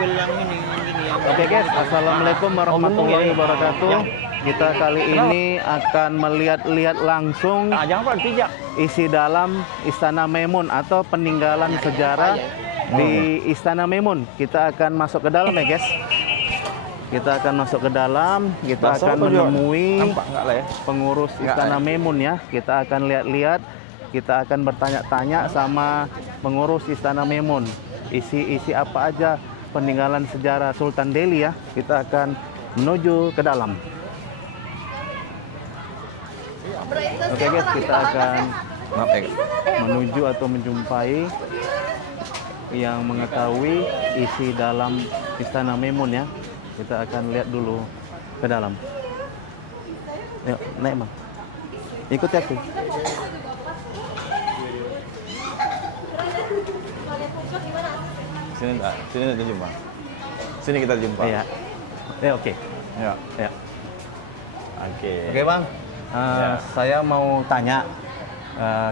mobil yang ini yang Oke guys, assalamualaikum warahmatullahi wabarakatuh. Kita kali ini akan melihat-lihat langsung jangan Pak, pijak. isi dalam Istana Maimun atau peninggalan sejarah di Istana Maimun. Kita akan masuk ke dalam ya guys. Kita akan masuk ke dalam, kita akan menemui pengurus Istana Maimun ya. Kita akan lihat-lihat, kita akan bertanya-tanya sama pengurus Istana Maimun. Isi apa aja peninggalan sejarah Sultan Delhi ya. Kita akan menuju ke dalam. Oke guys, kita akan menuju atau menjumpai yang mengetahui isi dalam Istana Maimun ya. Kita akan lihat dulu ke dalam. Yuk, naik bang. Ikut ya aku. Sini kita jumpa. Sini kita jumpa. Iya. Ya oke. Ya. Ya. Oke. Oke bang. Saya mau tanya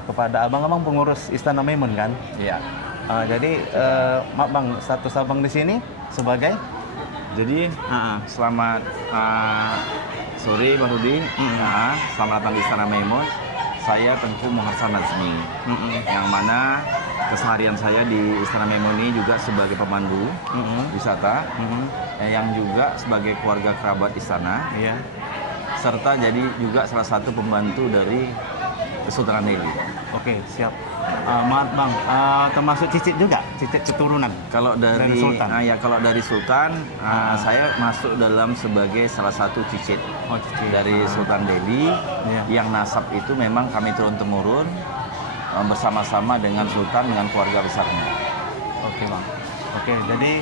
kepada abang-abang pengurus Istana Maimun kan. Iya. Jadi maaf bang, status abang di sini sebagai. Jadi selamat sore Bang Rudi. Selamat datang di Istana Maimun. Saya Tengku Muhammad Nazmi. Yang mana keseharian saya di Istana Maimun ini juga sebagai pemandu wisata, yang juga sebagai keluarga kerabat istana, serta jadi juga salah satu pembantu dari Kesultanan Delhi. Oke, siap. Maaf bang, termasuk cicit juga, cicit keturunan. Kalau dari Sultan. kalau dari Sultan, saya masuk dalam sebagai salah satu cicit, dari Sultan Delhi, yang nasab itu memang kami turun temurun bersama-sama dengan Sultan dengan keluarga besarnya. Oke bang. Oke, jadi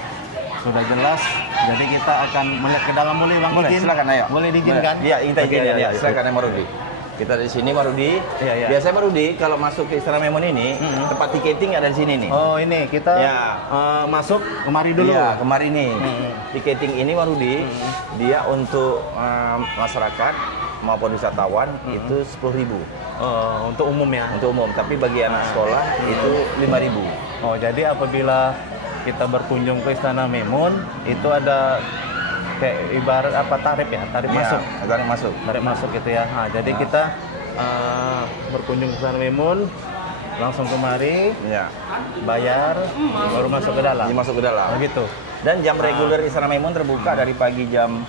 sudah jelas. Jadi kita akan melihat ke dalam, boleh bang? Boleh, Izin? silakan ayo. Boleh diizinkan? Iya, kita izin ya. Oke. Silakan ya Marudi. Kita di sini Marudi. Iya. Biasanya Marudi kalau masuk ke Istana Maimun ini, tempat tiketing ada di sini nih. Oh ini kita masuk kemari dulu. Iya, kemari nih. Tiketing ini Marudi, dia untuk masyarakat maupun wisatawan itu 10.000. Untuk umum ya? Untuk umum, tapi bagi anak sekolah itu 5.000. Oh jadi apabila kita berkunjung ke Istana Maimun itu ada kayak ibarat apa tarif ya? Tarif masuk. Tarif masuk. Tarif masuk gitu ya. Nah, jadi kita berkunjung ke Istana Maimun langsung kemari, bayar, baru masuk ke dalam. Masuk ke dalam. Begitu. Dan jam reguler Istana Maimun terbuka dari pagi jam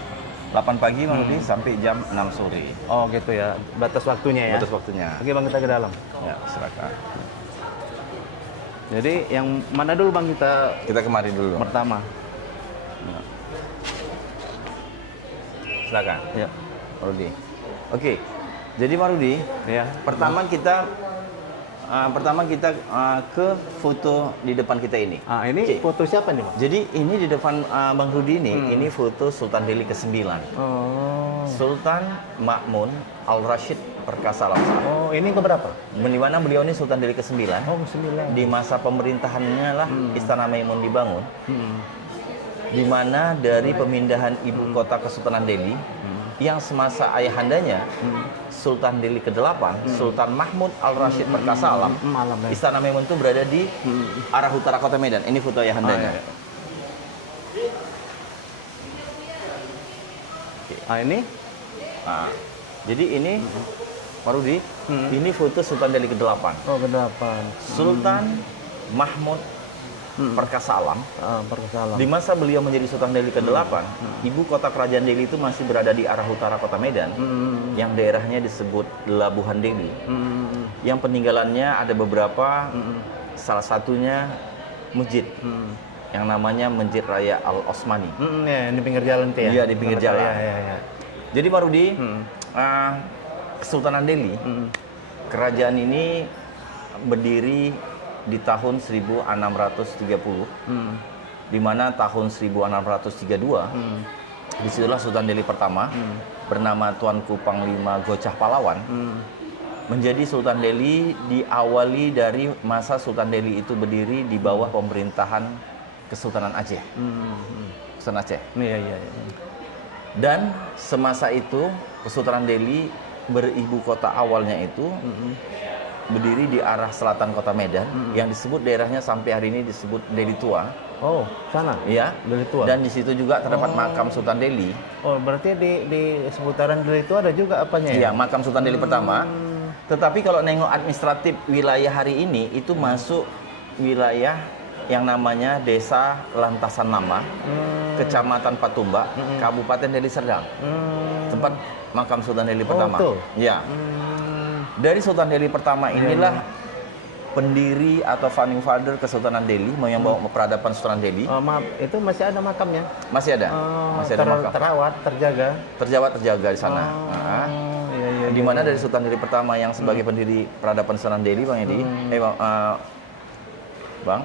8 pagi sampai jam 6 sore. Oh gitu ya, batas waktunya ya? Batas waktunya. Oke bang, kita ke dalam. Ya, silakan. Jadi yang mana dulu bang Kita kemari dulu. pertama? Silakan. Ya. Marudi. Oke. Jadi Marudi, pertama kita ke foto di depan kita ini. Ini foto siapa nih bang? Jadi ini di depan Bang Rudi ini foto Sultan Delhi ke-9. Sultan Ma'mun Al-Rashid Perkasa Alam. Oh, ini keberapa? Di mana beliau ini Sultan Delhi ke-9. Oh, 9. Di masa pemerintahannya lah Istana Maimun dibangun. Di mana dari pemindahan ibu kota Kesultanan Delhi yang semasa ayahandanya Sultan Delhi ke-8, Sultan Mahmud Al-Rashid Perkasa Alam, Istana Maimun itu berada di arah utara kota Medan. Ini foto ayahandanya. Ini? Jadi ini Pak Rudi, ini foto Sultan Delhi ke-8. Oh, ke-8. Sultan Mahmud Perkasa Alam. Perkasa Alam. Di masa beliau menjadi Sultan Delhi ke-8, ibu kota kerajaan Delhi itu masih berada di arah utara kota Medan, yang daerahnya disebut Labuhan Delhi. Yang peninggalannya ada beberapa, salah satunya masjid, yang namanya Masjid Raya Al-Osmani. Ya, di pinggir jalan tuh ya? Iya, di pinggir jalan. Ya. Jadi Pak Rudi, Kesultanan Delhi, kerajaan ini berdiri di tahun 1630, di mana tahun 1632 disitulah Sultan Delhi pertama bernama Tuanku Panglima Gocah Pahlawan menjadi Sultan Delhi, diawali dari masa Sultan Delhi itu berdiri di bawah pemerintahan Kesultanan Aceh. Kesultanan Aceh. Iya. Dan semasa itu Kesultanan Delhi beribu kota awalnya itu berdiri di arah selatan kota Medan, yang disebut daerahnya sampai hari ini disebut Delhi Tua, Oh, sana. Ya. Deli Tua. Dan di situ juga terdapat makam Sultan Delhi. Oh, berarti di seputaran Deli Tua ada juga apanya ya? Iya, makam Sultan Delhi pertama. Tetapi kalau nengok administratif wilayah hari ini itu masuk wilayah yang namanya Desa Lantasan Lama, Kecamatan Patumbak, Kabupaten Deli Serdang. Tempat makam Sultan Delhi pertama. betul. Ya. Dari Sultan Delhi pertama inilah pendiri atau founding father Kesultanan Delhi, yang bawa peradaban Sultan Delhi. Oh, maaf, itu masih ada makamnya? Masih ada. Oh, Masih ada makam. terawat, terjaga. Terjaga di sana. Iya, Di mana dari Sultan Delhi pertama yang sebagai pendiri peradaban Sultan Delhi, Bang Edi. Bang.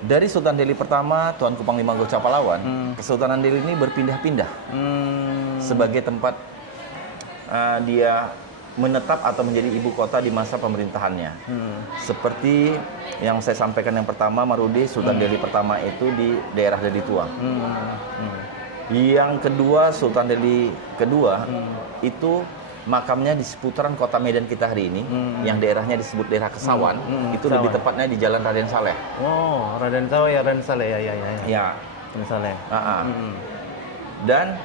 Dari Sultan Delhi pertama, Tuanku Panglima Gocah Pahlawan, Kesultanan Delhi ini berpindah-pindah sebagai tempat dia menetap atau menjadi ibu kota di masa pemerintahannya. Seperti yang saya sampaikan yang pertama, Marudi, Sultan Delhi pertama itu di daerah Deli Tua. Yang kedua, Sultan Delhi kedua itu makamnya di seputaran kota Medan kita hari ini, yang daerahnya disebut daerah Kesawan, itu lebih tepatnya di Jalan Raden Saleh. Oh, Raden Saleh ya, Raden Saleh ya. Ya. Raden Saleh. Dan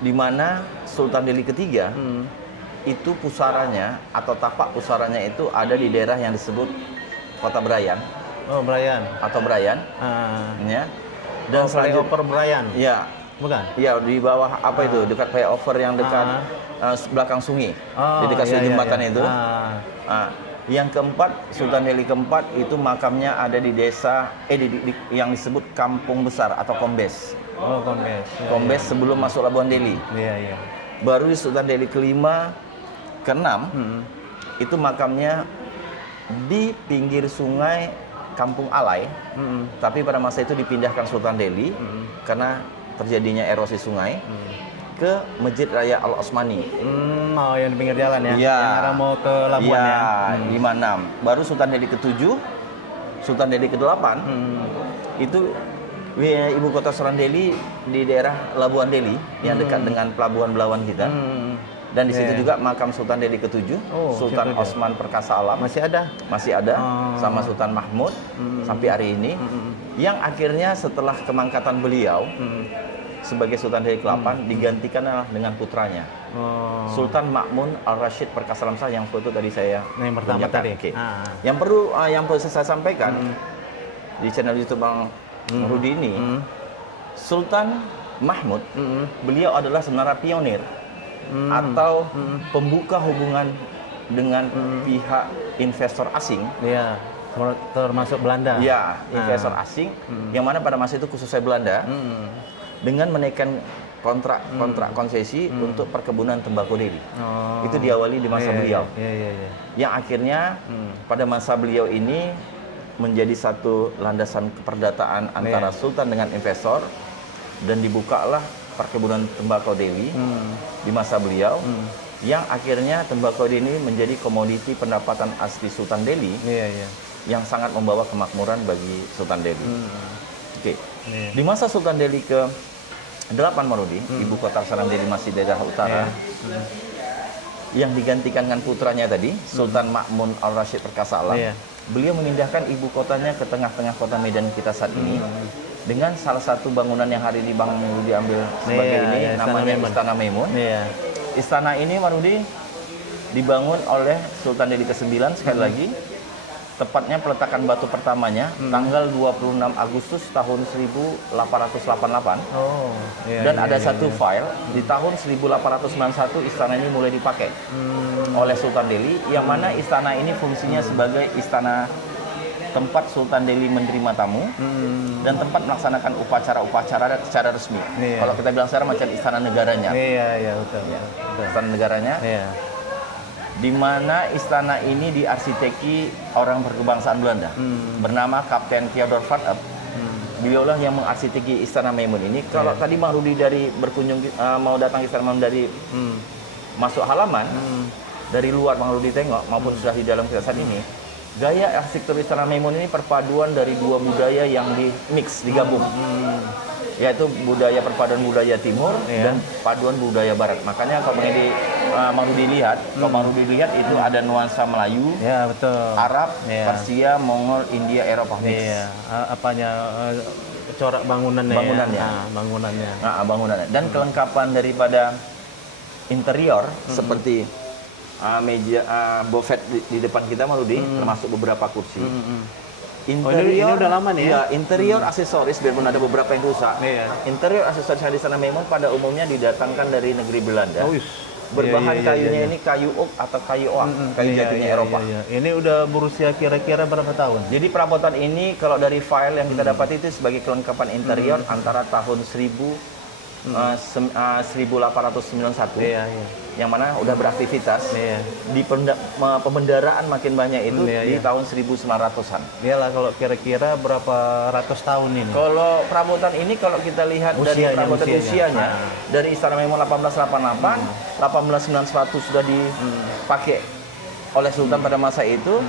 di mana Sultan Delhi ketiga itu pusaranya atau tapak pusaranya itu ada di daerah yang disebut Kota Brayan. Oh, Brayan. Atau Brayan. Ya. Dan flyover Brayan. Ya. Bukan? Ya, di bawah apa itu? Dekat flyover yang dekat belakang sungai. Di dekat jembatan itu. Yang keempat, Sultan Delhi keempat itu makamnya ada di desa yang disebut Kampung Besar atau Kombes. Oh, Kombes. Kombes sebelum masuk Labuan Delhi. Iya. Baru di Sultan Delhi kelima, keenam, itu makamnya di pinggir sungai Kampung Alai. Tapi pada masa itu dipindahkan Sultan Delhi karena terjadinya erosi sungai ke Masjid Raya Al Osmani. Oh, yang di pinggir jalan ya? Iya. Yang arah mau ke Labuan ya? Iya, 5-6. Baru Sultan Delhi ke-7, Sultan Delhi ke-8, itu ibu kota Sultan Delhi di daerah Labuan Delhi, yang dekat dengan Pelabuhan Belawan kita. Dan di situ juga makam Sultan Delhi ke-7, Sultan Osman Perkasa Alam. Masih ada? Masih ada, sama Sultan Mahmud, sampai hari ini. Yang akhirnya setelah kemangkatan beliau, sebagai Sultan Delhi ke-8 digantikan dengan putranya, Sultan Ma'mun Al-Rashid Perkasa Alam yang foto tadi saya yang pertama tadi. Okay. Yang perlu saya sampaikan di channel YouTube Bang Rudi ini, Sultan Mahmud beliau adalah sebenarnya pionir atau pembuka hubungan dengan pihak investor asing. Iya. Termasuk Belanda. Ya, investor asing yang mana pada masa itu khususnya Belanda dengan menaikkan kontrak konsesi untuk perkebunan tembakau Delhi. Itu diawali di masa beliau. Yang akhirnya pada masa beliau ini menjadi satu landasan keperdataan antara sultan dengan investor, dan dibukalah perkebunan tembakau Delhi di masa beliau. Yang akhirnya tembakau ini menjadi komoditi pendapatan asli Sultan Delhi. Yang sangat membawa kemakmuran bagi Sultan Delhi. Di masa Sultan Delhi ke-8 Marudi, ibu kota Sultan Delhi masih daerah utara, yang digantikan dengan putranya tadi, Sultan Ma'mun Al-Rashid Perkasa Alam. Beliau memindahkan ibu kotanya ke tengah-tengah kota Medan kita saat ini, dengan salah satu bangunan yang hari ini Bang Rudi ambil sebagai ini, namanya Istana Maimun. Istana ini Marudi dibangun oleh Sultan Delhi ke-9 sekali lagi. Tepatnya peletakan batu pertamanya tanggal 26 Agustus tahun 1888. Dan ada satu file di tahun 1891 istana ini mulai dipakai oleh Sultan Delhi, yang mana istana ini fungsinya sebagai istana tempat Sultan Delhi menerima tamu dan tempat melaksanakan upacara-upacara secara resmi. Kalau kita bilang sekarang macam istana negaranya. Betul. Istana negaranya. Di mana istana ini diarsiteki orang berkebangsaan Belanda bernama Kapten Theodor Van Epp. Beliaulah yang mengarsiteki Istana Maimun ini. Kalau tadi Bang Rudi dari berkunjung mau datang Istana Maimun dari masuk halaman, dari luar Bang Rudi tengok maupun sudah di dalam saat ini, gaya arsitektur Istana Maimun ini perpaduan dari dua budaya yang digabung. Yaitu perpaduan budaya timur dan paduan budaya barat. Makanya kalau Bang Edi Mang Rudi lihat, kalau Mang Rudi lihat itu ada nuansa Melayu, Ya, betul. Arab, Ya. Persia, Mongol, India, Eropa mix. Iya, apanya corak bangunannya. Bangunannya. Ya. Bangunannya. Bangunannya dan kelengkapan daripada interior seperti meja buffet di depan kita Mang Rudi, termasuk beberapa kursi. ini udah lama nih ya? Iya, interior aksesoris biarpun ada beberapa yang rusak. Iya. Interior aksesoris yang di sana memang pada umumnya didatangkan dari negeri Belanda. Berbahan kayunya ini kayu oak atau kayu oak, kayu jatinya Eropa. Ini udah berusia kira-kira berapa tahun? Jadi perabotan ini kalau dari file yang kita dapat itu sebagai kelengkapan interior antara tahun 1891, yang mana udah beraktivitas. Di pembendaraan makin banyak itu di tahun 1900-an. Iyalah, kalau kira-kira berapa ratus tahun ini? Kalau perabotan ini kalau kita lihat dari perabotan usianya, dari Istana Maimun 1888, 1891 sudah dipakai oleh Sultan pada masa itu,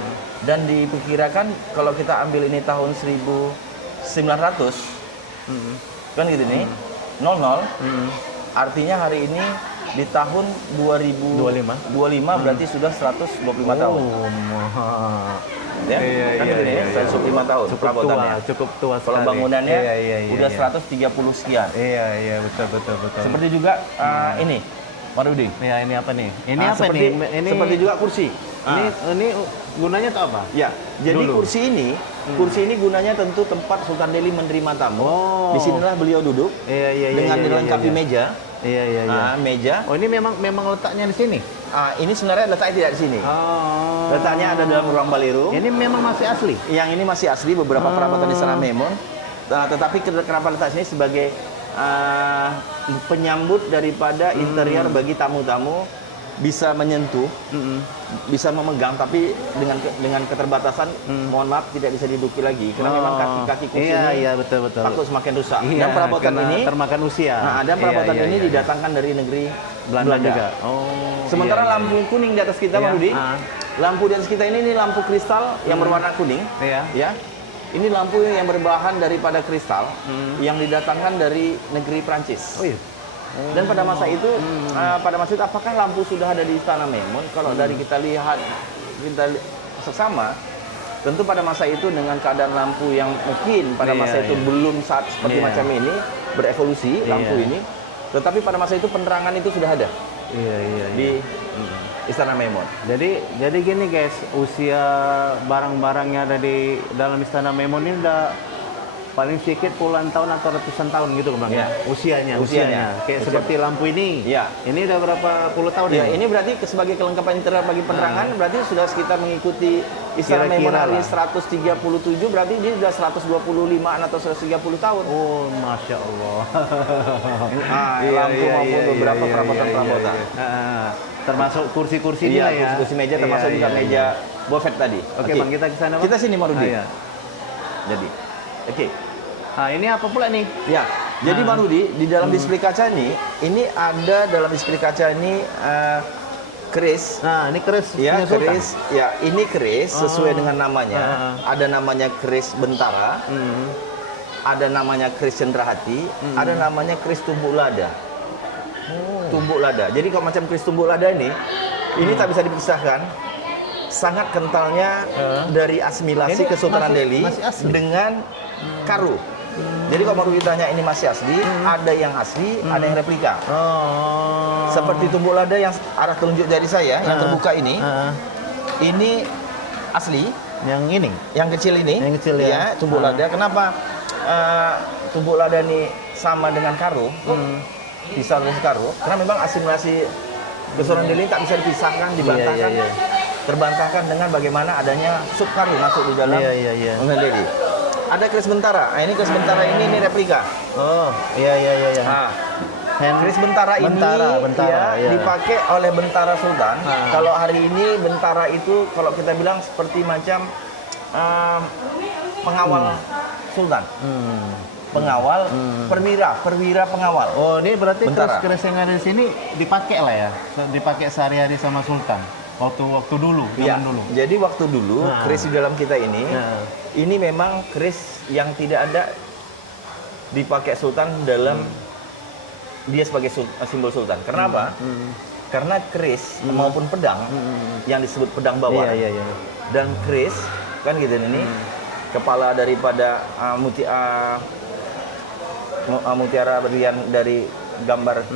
dan diperkirakan kalau kita ambil ini tahun 1900, kan gitu nih, 00, artinya hari ini di tahun 2025 berarti sudah 125 tahun. Ya, kan gitu nih, 125 tahun perabotannya. Cukup tua sekali. Kalau bangunannya udah 130 sekian. Iya, betul. Seperti juga ini, Pak Rudi. Ya, ini apa nih? Ini apa nih? Ini seperti juga kursi. Ini gunanya tuh apa? Ya, jadi kursi ini gunanya tentu tempat Sultan Delhi menerima tamu. Disinilah beliau duduk. Dengan dilengkapi meja. Iya. Meja. Oh, ini memang letaknya di sini. Ini sebenarnya letaknya tidak di sini. Letaknya ada dalam ruang ballroom. Ini memang masih asli. Yang ini masih asli, beberapa perabotan di Istana Maimun. Tetapi kenapa letak sini sebagai penyambut daripada interior bagi tamu-tamu bisa menyentuh, bisa memegang, tapi dengan keterbatasan, mohon maaf tidak bisa diduduki lagi karena memang kaki-kaki kursi ini betul. takut semakin rusak. Dan perabotan ini termakan usia. dan perabotan ini didatangkan dari negeri Belanda juga. Sementara lampu kuning di atas kita, Bang Rudi, lampu di atas kita ini lampu kristal yang berwarna kuning. Ya. Ini lampu yang berbahan daripada kristal yang didatangkan dari negeri Prancis. Dan pada masa itu, apakah lampu sudah ada di Istana Maimun? Kalau dari kita lihat sesama, tentu pada masa itu dengan keadaan lampu yang mungkin pada masa itu belum saat seperti macam ini berevolusi lampu ini, tetapi pada masa itu penerangan itu sudah ada di Istana Maimun. Jadi gini guys, usia barang-barangnya ada di dalam Istana Maimun ini udah paling sedikit puluhan tahun atau ratusan tahun gitu Bang. Usianya. Kayak seperti lampu ini. Ini udah berapa puluh tahun ya? Ini berarti sebagai kelengkapan interior bagi penerangan berarti sudah sekitar mengikuti Istana Maimun hari 137, berarti ini sudah 125 atau 130 tahun. Oh, Masya Allah. Lampu maupun beberapa perabotan-perabotan. Termasuk kursi-kursi ya. Kursi meja termasuk juga meja buffet tadi. Oke, Bang, kita ke sana, Bang. Kita sini, Mang Rudi. Jadi, Nah, ini apa pula nih? Ya, jadi Bang Rudi, di dalam display kaca ini ada dalam display kaca ini keris. Nah, ini keris. Ya, keris. Ya, ini keris sesuai dengan namanya. Ada namanya keris Bentara. Ada namanya keris Cendrahati. Ada namanya keris Tumbuk Lada. Tumbuk Lada. Jadi kalau macam keris Tumbuk Lada ini tak bisa dipisahkan. Sangat kentalnya dari asimilasi Kesultanan Delhi dengan karu. Jadi kalau baru ditanya ini masih asli, ada yang asli, ada yang replika. Seperti Tumbuk Lada yang arah telunjuk jari saya yang terbuka ini asli. Yang ini? Yang kecil ini. Yang kecil ya. Tumbuk Lada. Kenapa Tumbuk Lada ini sama dengan karu? Bisa dengan karu? Karena memang asimilasi Kesultanan Delhi tak bisa dipisahkan, dibantahkan. Terbantahkan dengan bagaimana adanya sub karu masuk di dalam Kesultanan Delhi. Ada keris Bentara. Nah, ini keris Bentara ini replika. Keris Bentara ini dipakai oleh Bentara Sultan. Kalau hari ini Bentara itu kalau kita bilang seperti macam pengawal Sultan. Pengawal, perwira pengawal. Oh, ini berarti keris yang ada di sini dipakai lah ya. Dipakai sehari-hari sama Sultan. Waktu dulu, zaman dulu. Jadi waktu dulu keris di dalam kita ini memang keris yang tidak ada dipakai Sultan dalam dia sebagai simbol Sultan. Kenapa? Karena keris maupun pedang yang disebut pedang bawar dan keris kan gitu ini kepala daripada mutiara berlian dari gambar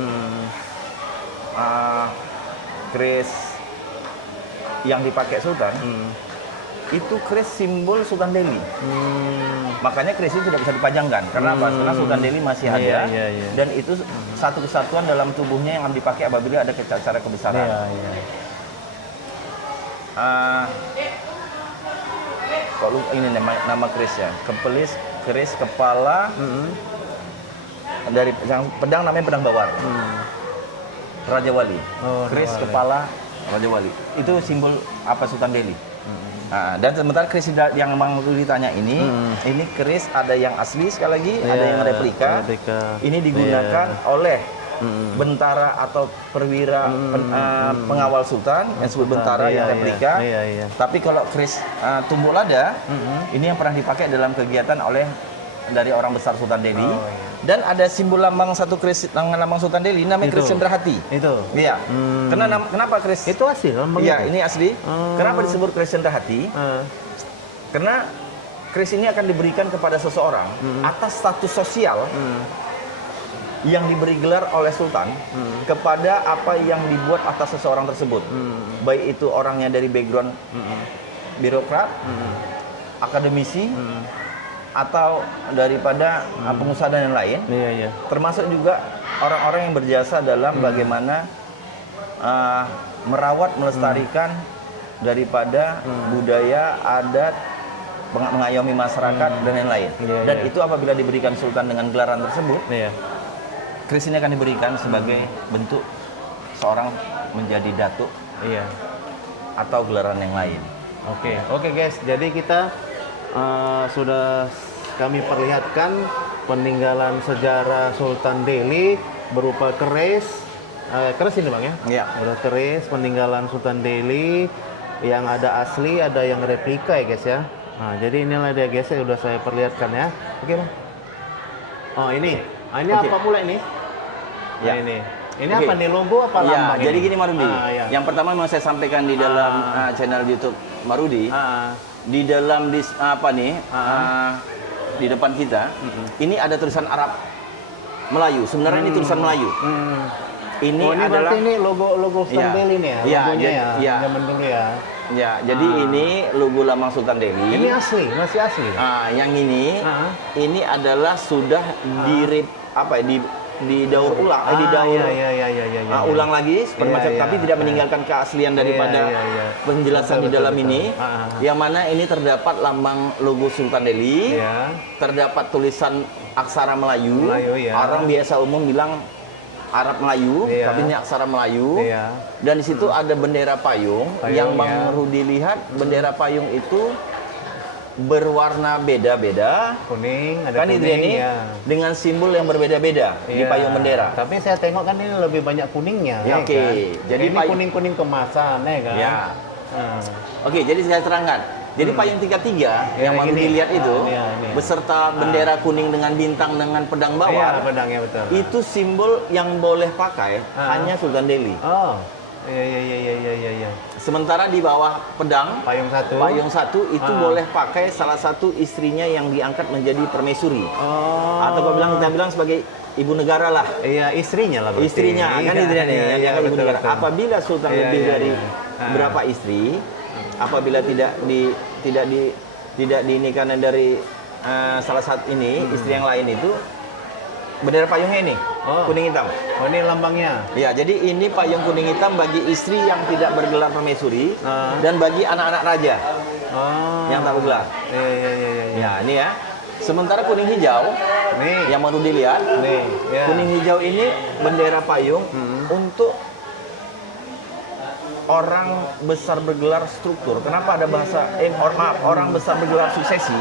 keris yang dipakai Sultan itu keris simbol Sultan Delhi. Makanya keris itu tidak bisa dipajangkan karena apa? Karena Sultan Delhi masih ada dan itu satu kesatuan dalam tubuhnya yang dipakai apabila ada acara kebesaran. Kalau ini nama kerisnya, keris kepala dari yang pedang namanya pedang bawar. Raja Wali. Keris kepala Raja Wali. Itu simbol apa Sultan Delhi. Dan sementara keris yang Mang Rudi tanya ini keris ada yang asli sekali lagi, ada yang replika. Ini digunakan oleh bentara atau perwira pengawal Sultan yang disebut bentara yang replika. Tapi kalau keris tumbuk lada, ini yang pernah dipakai dalam kegiatan oleh dari orang besar Sultan Delhi. Dan ada simbol lambang satu keris lambang Sultan Delhi namanya keris Cendrahati. Itu. Iya. Kenapa keris? Itu asli lambang. Iya, ini asli. Kenapa disebut keris Cendrahati? Karena keris ini akan diberikan kepada seseorang atas status sosial yang diberi gelar oleh Sultan kepada apa yang dibuat atas seseorang tersebut. Baik itu orangnya dari background birokrat, akademisi, atau daripada pengusaha dan yang lain, termasuk juga orang-orang yang berjasa dalam bagaimana merawat, melestarikan daripada budaya, adat, mengayomi masyarakat dan yang lain. Dan itu apabila diberikan Sultan dengan gelaran tersebut, keris ini akan diberikan sebagai bentuk seorang menjadi datuk atau gelaran yang lain. Oke guys, jadi kita sudah kami perlihatkan peninggalan sejarah Sultan Delhi berupa keris ini bang ya? Iya. Ada keris peninggalan Sultan Delhi yang ada asli, ada yang replika ya guys ya. Nah, jadi inilah dia guys, sudah saya perlihatkan ya. Oke bang. Oh ini apa pula ini? Ya. Ini apa nih, lombo apa lambang? Jadi gini Marudi. Yang pertama mau saya sampaikan di dalam channel YouTube Marudi. Di dalam di depan kita ini ada tulisan Arab Melayu. Sebenarnya ini tulisan Melayu. Ini adalah berarti ini logo Sultan Delhi nih ya, logonya zaman dulu ya. Ya, jadi ini logo lambang Sultan Delhi. Ini asli, masih asli. Yang ini adalah sudah didaur ulang, ulang lagi semacam, tapi tidak meninggalkan keaslian daripada penjelasan di dalam ini. Yang mana ini terdapat lambang logo Sultan Delhi, terdapat tulisan aksara Melayu. Orang biasa umum bilang Arab Melayu, tapi ini aksara Melayu. Dan di situ ada bendera payung yang Bang Rudi lihat, bendera payung itu berwarna beda-beda, kuning, ada kan kuning, dengan simbol yang berbeda-beda di payung bendera. Tapi saya tengok kan ini lebih banyak kuningnya. Oke. Kan? Jadi ini kuning-kuning kemasan, ya kan? Oke, jadi saya terangkan. Jadi payung 33 yang baru dilihat itu, beserta bendera kuning dengan bintang dengan pedang bawar, pedangnya betul. Itu simbol yang boleh pakai hanya Sultan Delhi. Iya. Sementara di bawah pedang payung satu itu boleh pakai salah satu istrinya yang diangkat menjadi permaisuri. Atau kita bilang sebagai ibu negara lah. Iya, istrinya lah berarti. Istrinya kan istrinya nih yang ibu negara. Apabila Sultan lebih dari berapa istri, apabila tidak dinikahkan dari salah satu ini istri yang lain itu, bendera payungnya ini kuning hitam. Ini lambangnya. Ya, jadi ini payung kuning hitam bagi istri yang tidak bergelar permaisuri dan bagi anak-anak raja yang tak bergelar. Ya, ini ya. Sementara kuning hijau, yang baru dilihat, kuning hijau ini bendera payung untuk orang besar bergelar struktur. Kenapa ada bahasa orang besar bergelar suksesi?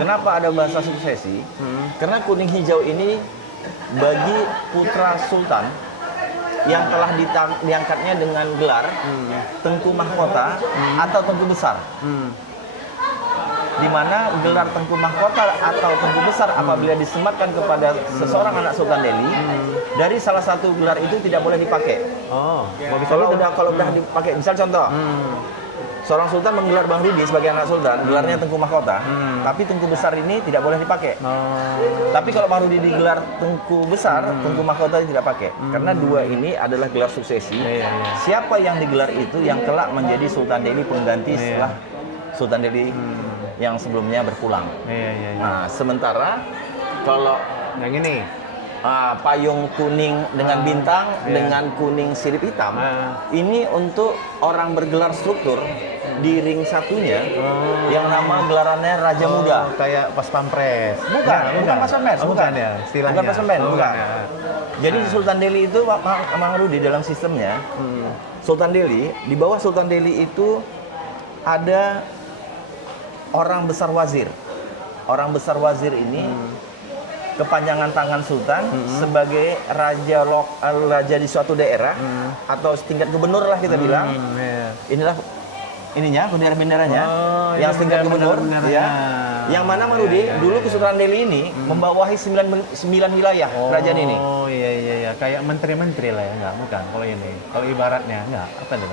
Kenapa ada bahasa suksesi? Karena kuning hijau ini bagi putra sultan yang telah diangkatnya dengan gelar Tengku Mahkota atau Tengku Besar. di mana gelar Tengku Mahkota atau Tengku Besar apabila disematkan kepada seseorang anak Sultan Delhi, dari salah satu gelar itu tidak boleh dipakai. Oh, Kalau udah dipakai, misal contoh, seorang sultan menggelar Bang Rudi sebagai anak sultan, gelarnya Tengku Mahkota, tapi Tengku Besar ini tidak boleh dipakai. Tapi kalau Bang Rudi digelar Tengku Besar, Tengku Mahkota tidak pakai. Karena dua ini adalah gelar suksesi. Siapa yang digelar itu yang kelak menjadi Sultan Delhi pengganti setelah Sultan Delhi yang sebelumnya berpulang. Nah, sementara kalau yang ini payung kuning dengan bintang dengan kuning sirip hitam, ini untuk orang bergelar struktur di ring satunya yang nama gelarannya Raja Muda. Kayak pas pampres. Bukan pas pampres, bukan ya, istilahnya. Bukan pas pampres, bukan. Ya. Jadi Sultan Delhi itu Mang Rudi dalam sistemnya, Sultan Delhi, di bawah Sultan Delhi itu ada orang besar wazir. Orang besar wazir ini kepanjangan tangan sultan sebagai raja di suatu daerah atau setingkat gubernur lah kita bilang. Inilah ininya bendera-benderanya yang setingkat gubernur ya. Yang mana Mang Rudi dulu Kesultanan Delhi ini membawahi 9 wilayah kerajaan ini. Oh iya, kayak menteri-menteri lah ya, enggak, bukan. Kalau ini, kalau ibaratnya enggak, apa itu?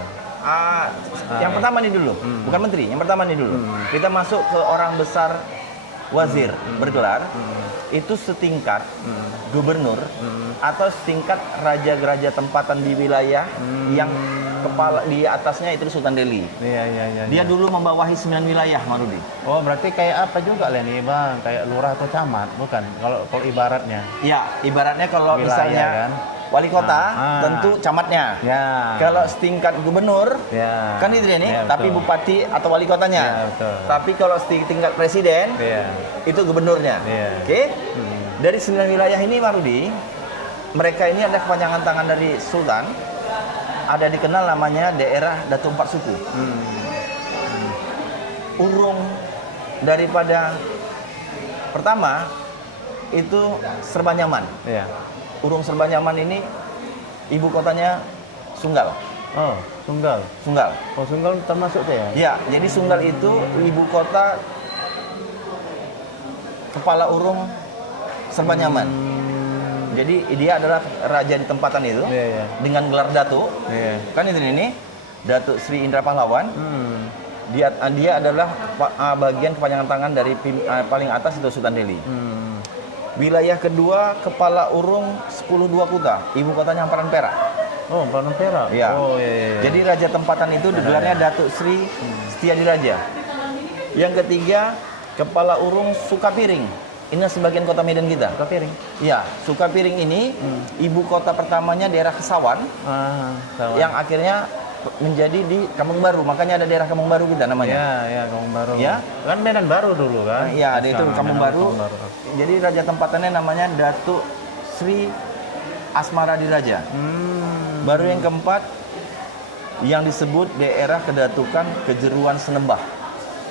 Yang pertama nih dulu, bukan menteri. Yang pertama nih dulu. Kita masuk ke orang besar wazir bergelar, itu setingkat gubernur atau setingkat raja-raja tempatan di wilayah yang kepala di atasnya itu Sultan Delhi. Iya. Dia dulu membawahi 9 wilayah, Mang Rudi. Oh, berarti kayak apa juga lah nih, Bang? Kayak lurah atau camat, bukan? Kalau ibaratnya. Iya, ibaratnya kalau Wilayah, misalnya kan? wali kota, tentu camatnya. Ya. Kalau setingkat gubernur, kan itu ini, Ya, tapi betul. bupati atau wali kotanya. Ya, betul. Tapi kalau setingkat presiden, itu gubernurnya. Oke? Dari 9 wilayah ini, Mang Rudi, mereka ini ada kepanjangan tangan dari sultan. Ada dikenal namanya daerah Datu Empat Suku. Urung daripada pertama itu Serbanyaman. Urung Serbanyaman ini ibu kotanya Sunggal. Oh, Sunggal. Oh, Sunggal termasuk tuh ya? Ya, jadi Sunggal itu ibu kota kepala urung Serbanyaman. Jadi dia adalah raja di tempatan itu dengan gelar Datu. Kan itu ini Datuk Sri Indra Pahlawan. Dia adalah bagian kepanjangan tangan dari paling atas itu Sultan Delhi. Wilayah kedua kepala urung 10 Kuta, ibu kotanya Hamparan Perak. Oh, Hamparan Perak. Ya. Oh, iya. Jadi raja tempatan itu gelarnya Datuk Sri Setiadiraja. Yang ketiga kepala urung Sukapiring. Ini sebagian kota Medan kita. Sukapiring. Iya, Sukapiring ini ibu kota pertamanya daerah Kesawan, yang akhirnya menjadi di Kampung Baru. Makanya ada daerah Kampung Baru kita namanya. Ya, Kampung Baru. Ya, kan Medan Baru dulu kan? Iya, ada itu Kampung Baru. Jadi raja tempatannya namanya Datuk Sri Asmara Diraja. Baru yang keempat yang disebut daerah Kedatukan Kejeruan Senembah.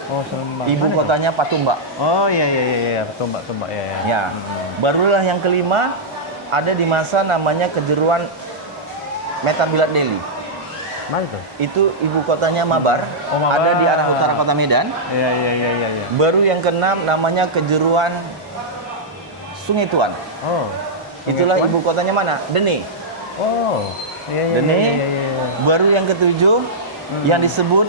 Oh, Senembah. Ibu kotanya Patumbak. Oh iya, Patumbak ya. Ya. Barulah yang kelima ada di masa namanya Kejeruan Metabilat Delhi. Mana itu? Itu ibu kotanya Mabar. Mabar. Ada di arah utara kota Medan. Iya. Baru yang keenam namanya Kejeruan Sungai Tuan. Oh. Itulah ibu kotanya mana? Dene. Oh. Iya. Dene. Baru yang ketujuh yang disebut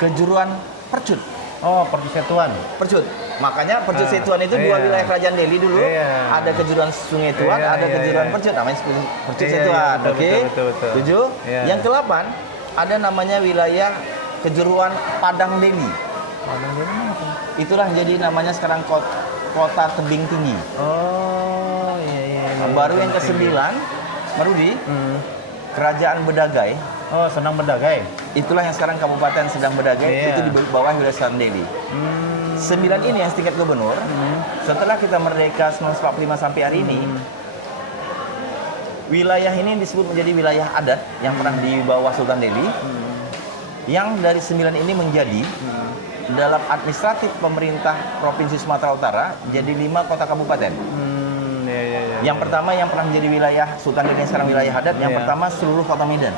Kejeruan Percut. Oh, Percut Setuan. Percut. Makanya Percut Setuan itu dua wilayah kerajaan Delhi dulu. Ada Kejeruan Sungai Tuan, ada Kejeruan Percut. Namanya Percut Setuan. Oke. Tujuh. Yang ke-8 ada namanya wilayah Kejeruan Padang Delhi. Padang Delhi mana? Itulah jadi namanya sekarang kota tebing tinggi. Oh, iya. Baru yang ke-9, Marudi, Kerajaan Bedagai. Oh, Senang Bedagai. Itulah yang sekarang Kabupaten Sedang Bedagai, itu di bawah wilayah Sultan Delhi. 9 ini yang setingkat gubernur. Setelah kita merdeka 1945 sampai hari ini, wilayah ini disebut menjadi wilayah adat yang pernah di bawah Sultan Delhi. Yang dari 9 ini menjadi dalam administratif pemerintah Provinsi Sumatera Utara jadi 5 kota kabupaten. Yang pertama yang pernah menjadi wilayah Sultan Delhi sekarang wilayah adat, yang pertama seluruh kota Medan.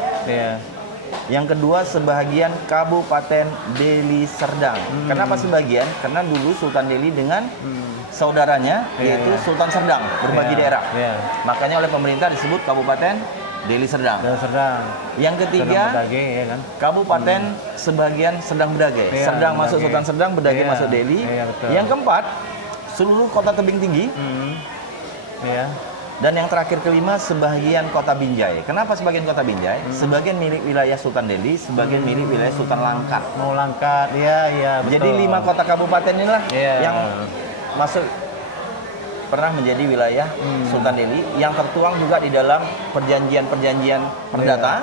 Yang kedua sebahagian Kabupaten Deli Serdang. Kenapa sebagian? Karena dulu Sultan Deli dengan saudaranya yaitu Sultan Serdang berbagi daerah. Makanya oleh pemerintah disebut Kabupaten Deli Serdang. Deli Serdang. Yang ketiga Serdang Bedage, ya kan? Kabupaten sebagian Serdang Bedage. Serdang masuk Sultan Serdang, Bedage masuk Deli. Betul. Yang keempat seluruh kota tebing tinggi. Dan yang terakhir kelima, sebagian kota Binjai. Kenapa sebagian kota Binjai? Sebagian milik wilayah Sultan Deli, sebagian milik wilayah Sultan Langkat. Mau Langkat, iya betul. Jadi 5 kota kabupaten inilah yang masuk pernah menjadi wilayah Sultan Deli, yang tertuang juga di dalam perjanjian-perjanjian perdata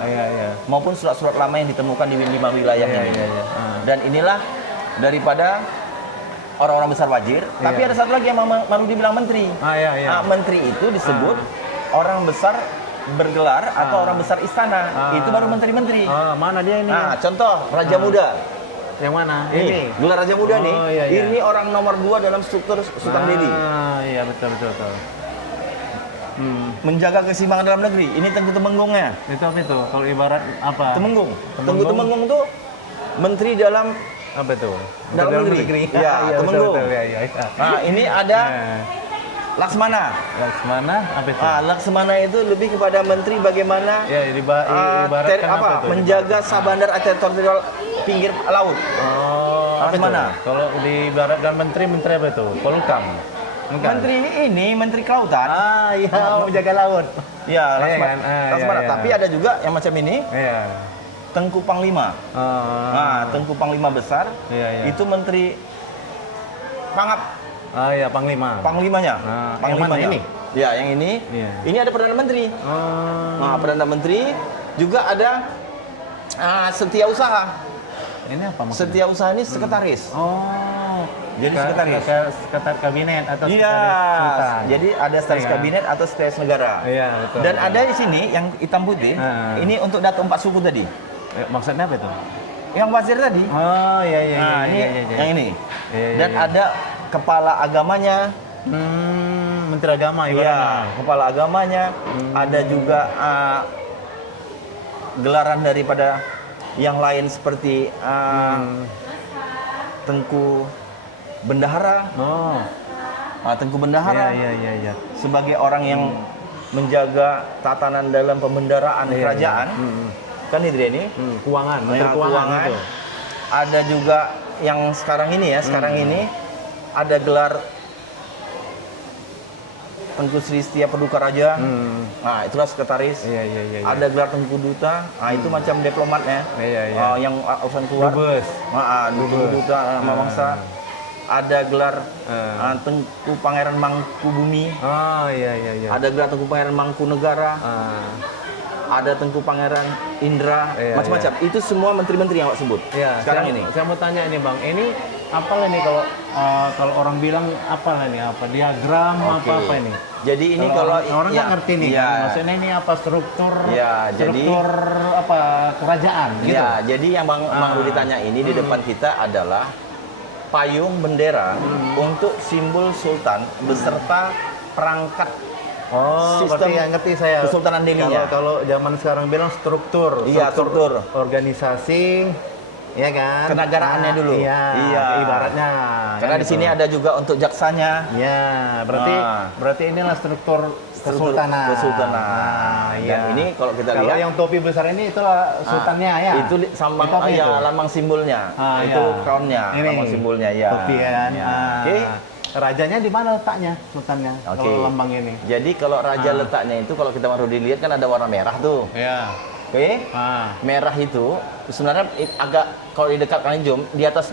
maupun surat-surat lama yang ditemukan di 5 wilayah ini. Dan inilah daripada orang-orang besar Wajir. Tapi ada satu lagi yang Marudi bilang menteri. Menteri itu disebut orang besar bergelar atau orang besar istana. Itu baru menteri-menteri. Mana dia ini? Contoh Raja Muda. Yang mana? Ini gelar Raja Muda nih. Ini orang nomor 2 dalam struktur Sultan Deli. Iya betul. Menjaga keseimbangan dalam negeri. Ini Tengku Temenggongnya. Itu apa itu? Kalau ibarat apa? Temenggung. Tengku Temenggong itu menteri dalam apa itu? Dalam negeri. Iya, Temenggung. Nah, ini ada Laksmana. Laksmana apa itu? Laksmana itu lebih kepada menteri bagaimana ibaratkan apa itu? menjaga sabandar teritorial pinggir laut. Laksmana. Kalau diibaratkan menteri apa itu? Polhukam. Menteri ini menteri kelautan. Menjaga laut. Iya, Laksmana. Tapi ada juga yang macam ini. Tengku Panglima. Tengku Panglima besar. Itu menteri Pangap. Panglima. Panglimanya. Panglimanya ini. Ya, yang ini. Ini ada Perdana Menteri. Perdana Menteri juga ada Setiausaha. Ini apa maksudnya? Setiausaha ini sekretaris. Jadi sekretaris. Sekretaris kabinet atau Iya. sekretaris sultan. Jadi ada sekretaris kabinet atau sekretaris negara. Iya, betul. Dan ada di sini yang hitam putih. Ini untuk data 4 suku tadi. Maksudnya apa itu? Yang wazir tadi. Yang ini. Dan ada kepala agamanya. Menteri agama ibaratnya. Kepala agamanya. Ada juga gelaran daripada yang lain seperti Tengku Bendahara. Tengku Bendahara. Sebagai orang yang menjaga tatanan dalam pembendaraan kerajaan. Kan itu dia ini. Keuangan, Menteri Keuangan itu. Ada juga yang sekarang ini ini ada gelar Tengku Sri Setia Paduka Raja. Itulah sekretaris. Ada gelar Tengku Duta. Itu macam diplomatnya. Yang urusan keluar. Dubes Duta Bangsa. Ada gelar Tengku Pangeran Mangkubumi. Ada gelar Tengku Pangeran Mangkunegara. Ada Tengku Pangeran Indra, macam-macam. Itu semua menteri-menteri yang Pak sebut. Sekarang ini. Saya mau tanya ini Bang, ini apalah nih kalau orang bilang apalah nih, apa diagram apa ini? Jadi ini kalau orang nggak ngerti nih, maksudnya ini apa struktur apa kerajaan gitu. Jadi yang Bang Rudi tanya ini di depan kita adalah payung bendera untuk simbol sultan beserta perangkat sistem yang ngerti saya. Kesultanan Deli-nya. Kalau zaman sekarang bilang struktur organisasi, ya kan? Kenegaraannya dulu. Ibaratnya. Karena di sini ada juga untuk jaksanya. Berarti inilah struktur kesultanan. Dan ini kalau kita lihat. Kalau yang topi besar ini itulah sultannya ya. Itu lambang simbolnya. Itu crown-nya, lambang simbolnya ya. Topi kan. Rajanya di mana letaknya sultannya? Kalau lambang ini. Jadi kalau raja letaknya itu kalau kita baru dilihat kan ada warna merah tuh. Merah itu sebenarnya agak kalau di dekat zoom di atas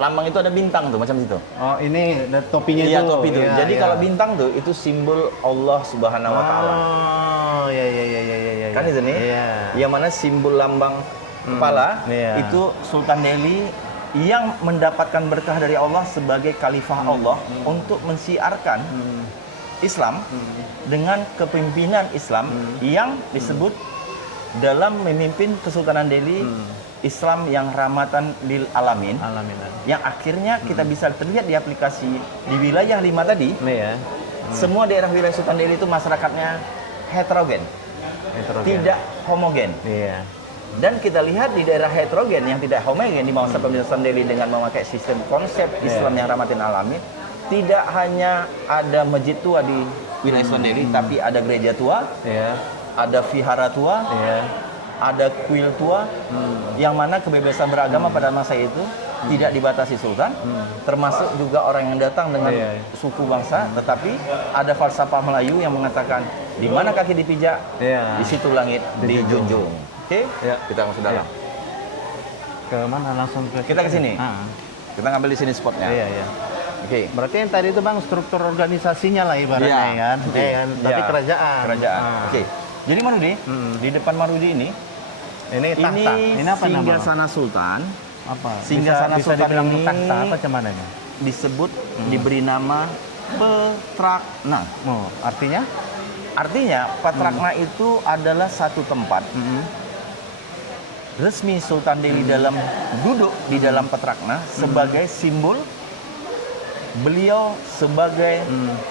lambang itu ada bintang tuh macam itu. Ini topinya itu. Iya, topi itu. Jadi kalau bintang tuh itu simbol Allah Subhanahu wa taala. Kan itu nih. Yang mana simbol lambang kepala itu Sultan Deli yang mendapatkan berkah dari Allah sebagai khalifah Allah untuk mensiarkan Islam dengan kepemimpinan Islam yang disebut dalam memimpin Kesultanan Deli Islam yang rahmatan lil alamin. Yang akhirnya kita bisa terlihat di aplikasi di wilayah 5 tadi. Semua daerah wilayah Sultan Deli itu masyarakatnya heterogen. Tidak homogen. Dan kita lihat di daerah heterogen yang tidak homogen di masa pemerintahan Delhi dengan memakai sistem konsep Islam yang rahmatin alamin, tidak hanya ada masjid tua di wilayah Sultan Delhi, tapi ada gereja tua, ada vihara tua, ada kuil tua, yang mana kebebasan beragama pada masa itu tidak dibatasi Sultan, termasuk juga orang yang datang dengan suku bangsa, tetapi ada falsafah Melayu yang mengatakan di mana kaki dipijak, di situ langit dijunjung. Oke, kita masuk dalam. Ke mana langsung ke? Kita ke sini. Kita ngambil di sini spotnya. Iya. Oke. Berarti yang tadi itu Bang struktur organisasinya lah ibaratnya kan. Tapi kerajaan. Oke. Jadi Marudi, di depan Marudi ini tahta. Ini apa namanya? Singgasana Sultan. Apa? Singgasana bisa Sultan dibilang ini tahta apa cuman ini? Disebut diberi nama Petrakna. Oh, artinya? Artinya Petrakna itu adalah satu tempat resmi Sultan Delhi dalam duduk di dalam Petrakna sebagai simbol beliau sebagai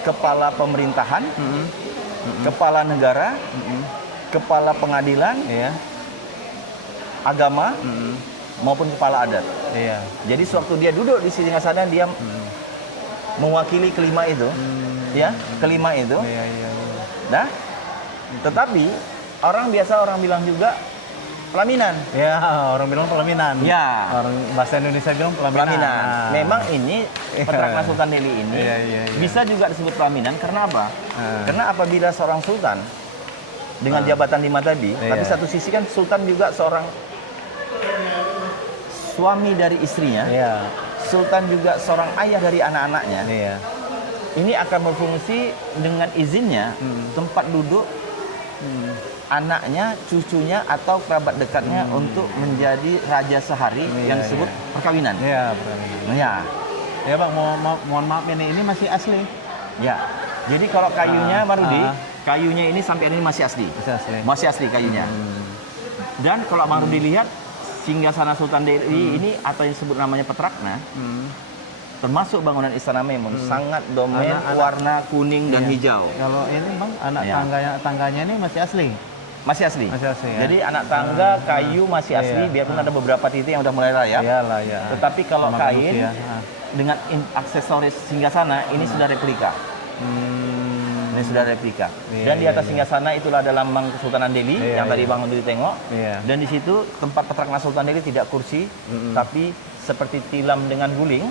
kepala pemerintahan, kepala negara, kepala pengadilan, agama, maupun kepala adat. Jadi sewaktu dia duduk di singgasana dia mewakili kelima itu, kelima itu. Nah, tetapi orang bilang juga pelaminan. Orang bilang pelaminan. Orang bahasa Indonesia bilang pelaminan. Memang ini Petrakna Sultan Delhi ini bisa juga disebut pelaminan karena apa? Karena apabila seorang sultan dengan jabatan 5 tadi, tapi satu sisi kan sultan juga seorang suami dari istrinya. Sultan juga seorang ayah dari anak-anaknya. Ini akan berfungsi dengan izinnya tempat duduk anaknya, cucunya atau kerabat dekatnya untuk menjadi raja sehari yang disebut perkawinan. Bang, mohon maaf ini masih asli. Jadi kalau kayunya Marudi, kayunya ini sampai ini masih asli. Masih asli kayunya. Dan kalau Marudi lihat singgasana Sultan Delhi ini atau yang disebut namanya Petrakna, termasuk bangunan Istana Maimun sangat domen warna kuning dan hijau. Kalau ini Bang, tangganya ini masih asli. Masih asli. Ya? Jadi anak tangga kayu masih asli, biarpun ada beberapa titik yang udah mulai rayap. Tetapi kalau kain dengan aksesoris singgasana ini sudah replika. Ini sudah replika. Dan di atas singgasana itulah ada lambang Kesultanan Delhi yang tadi Bang Undri tengok. Dan di situ tempat Petrakna Sultan Delhi tidak kursi, tapi seperti tilam dengan guling.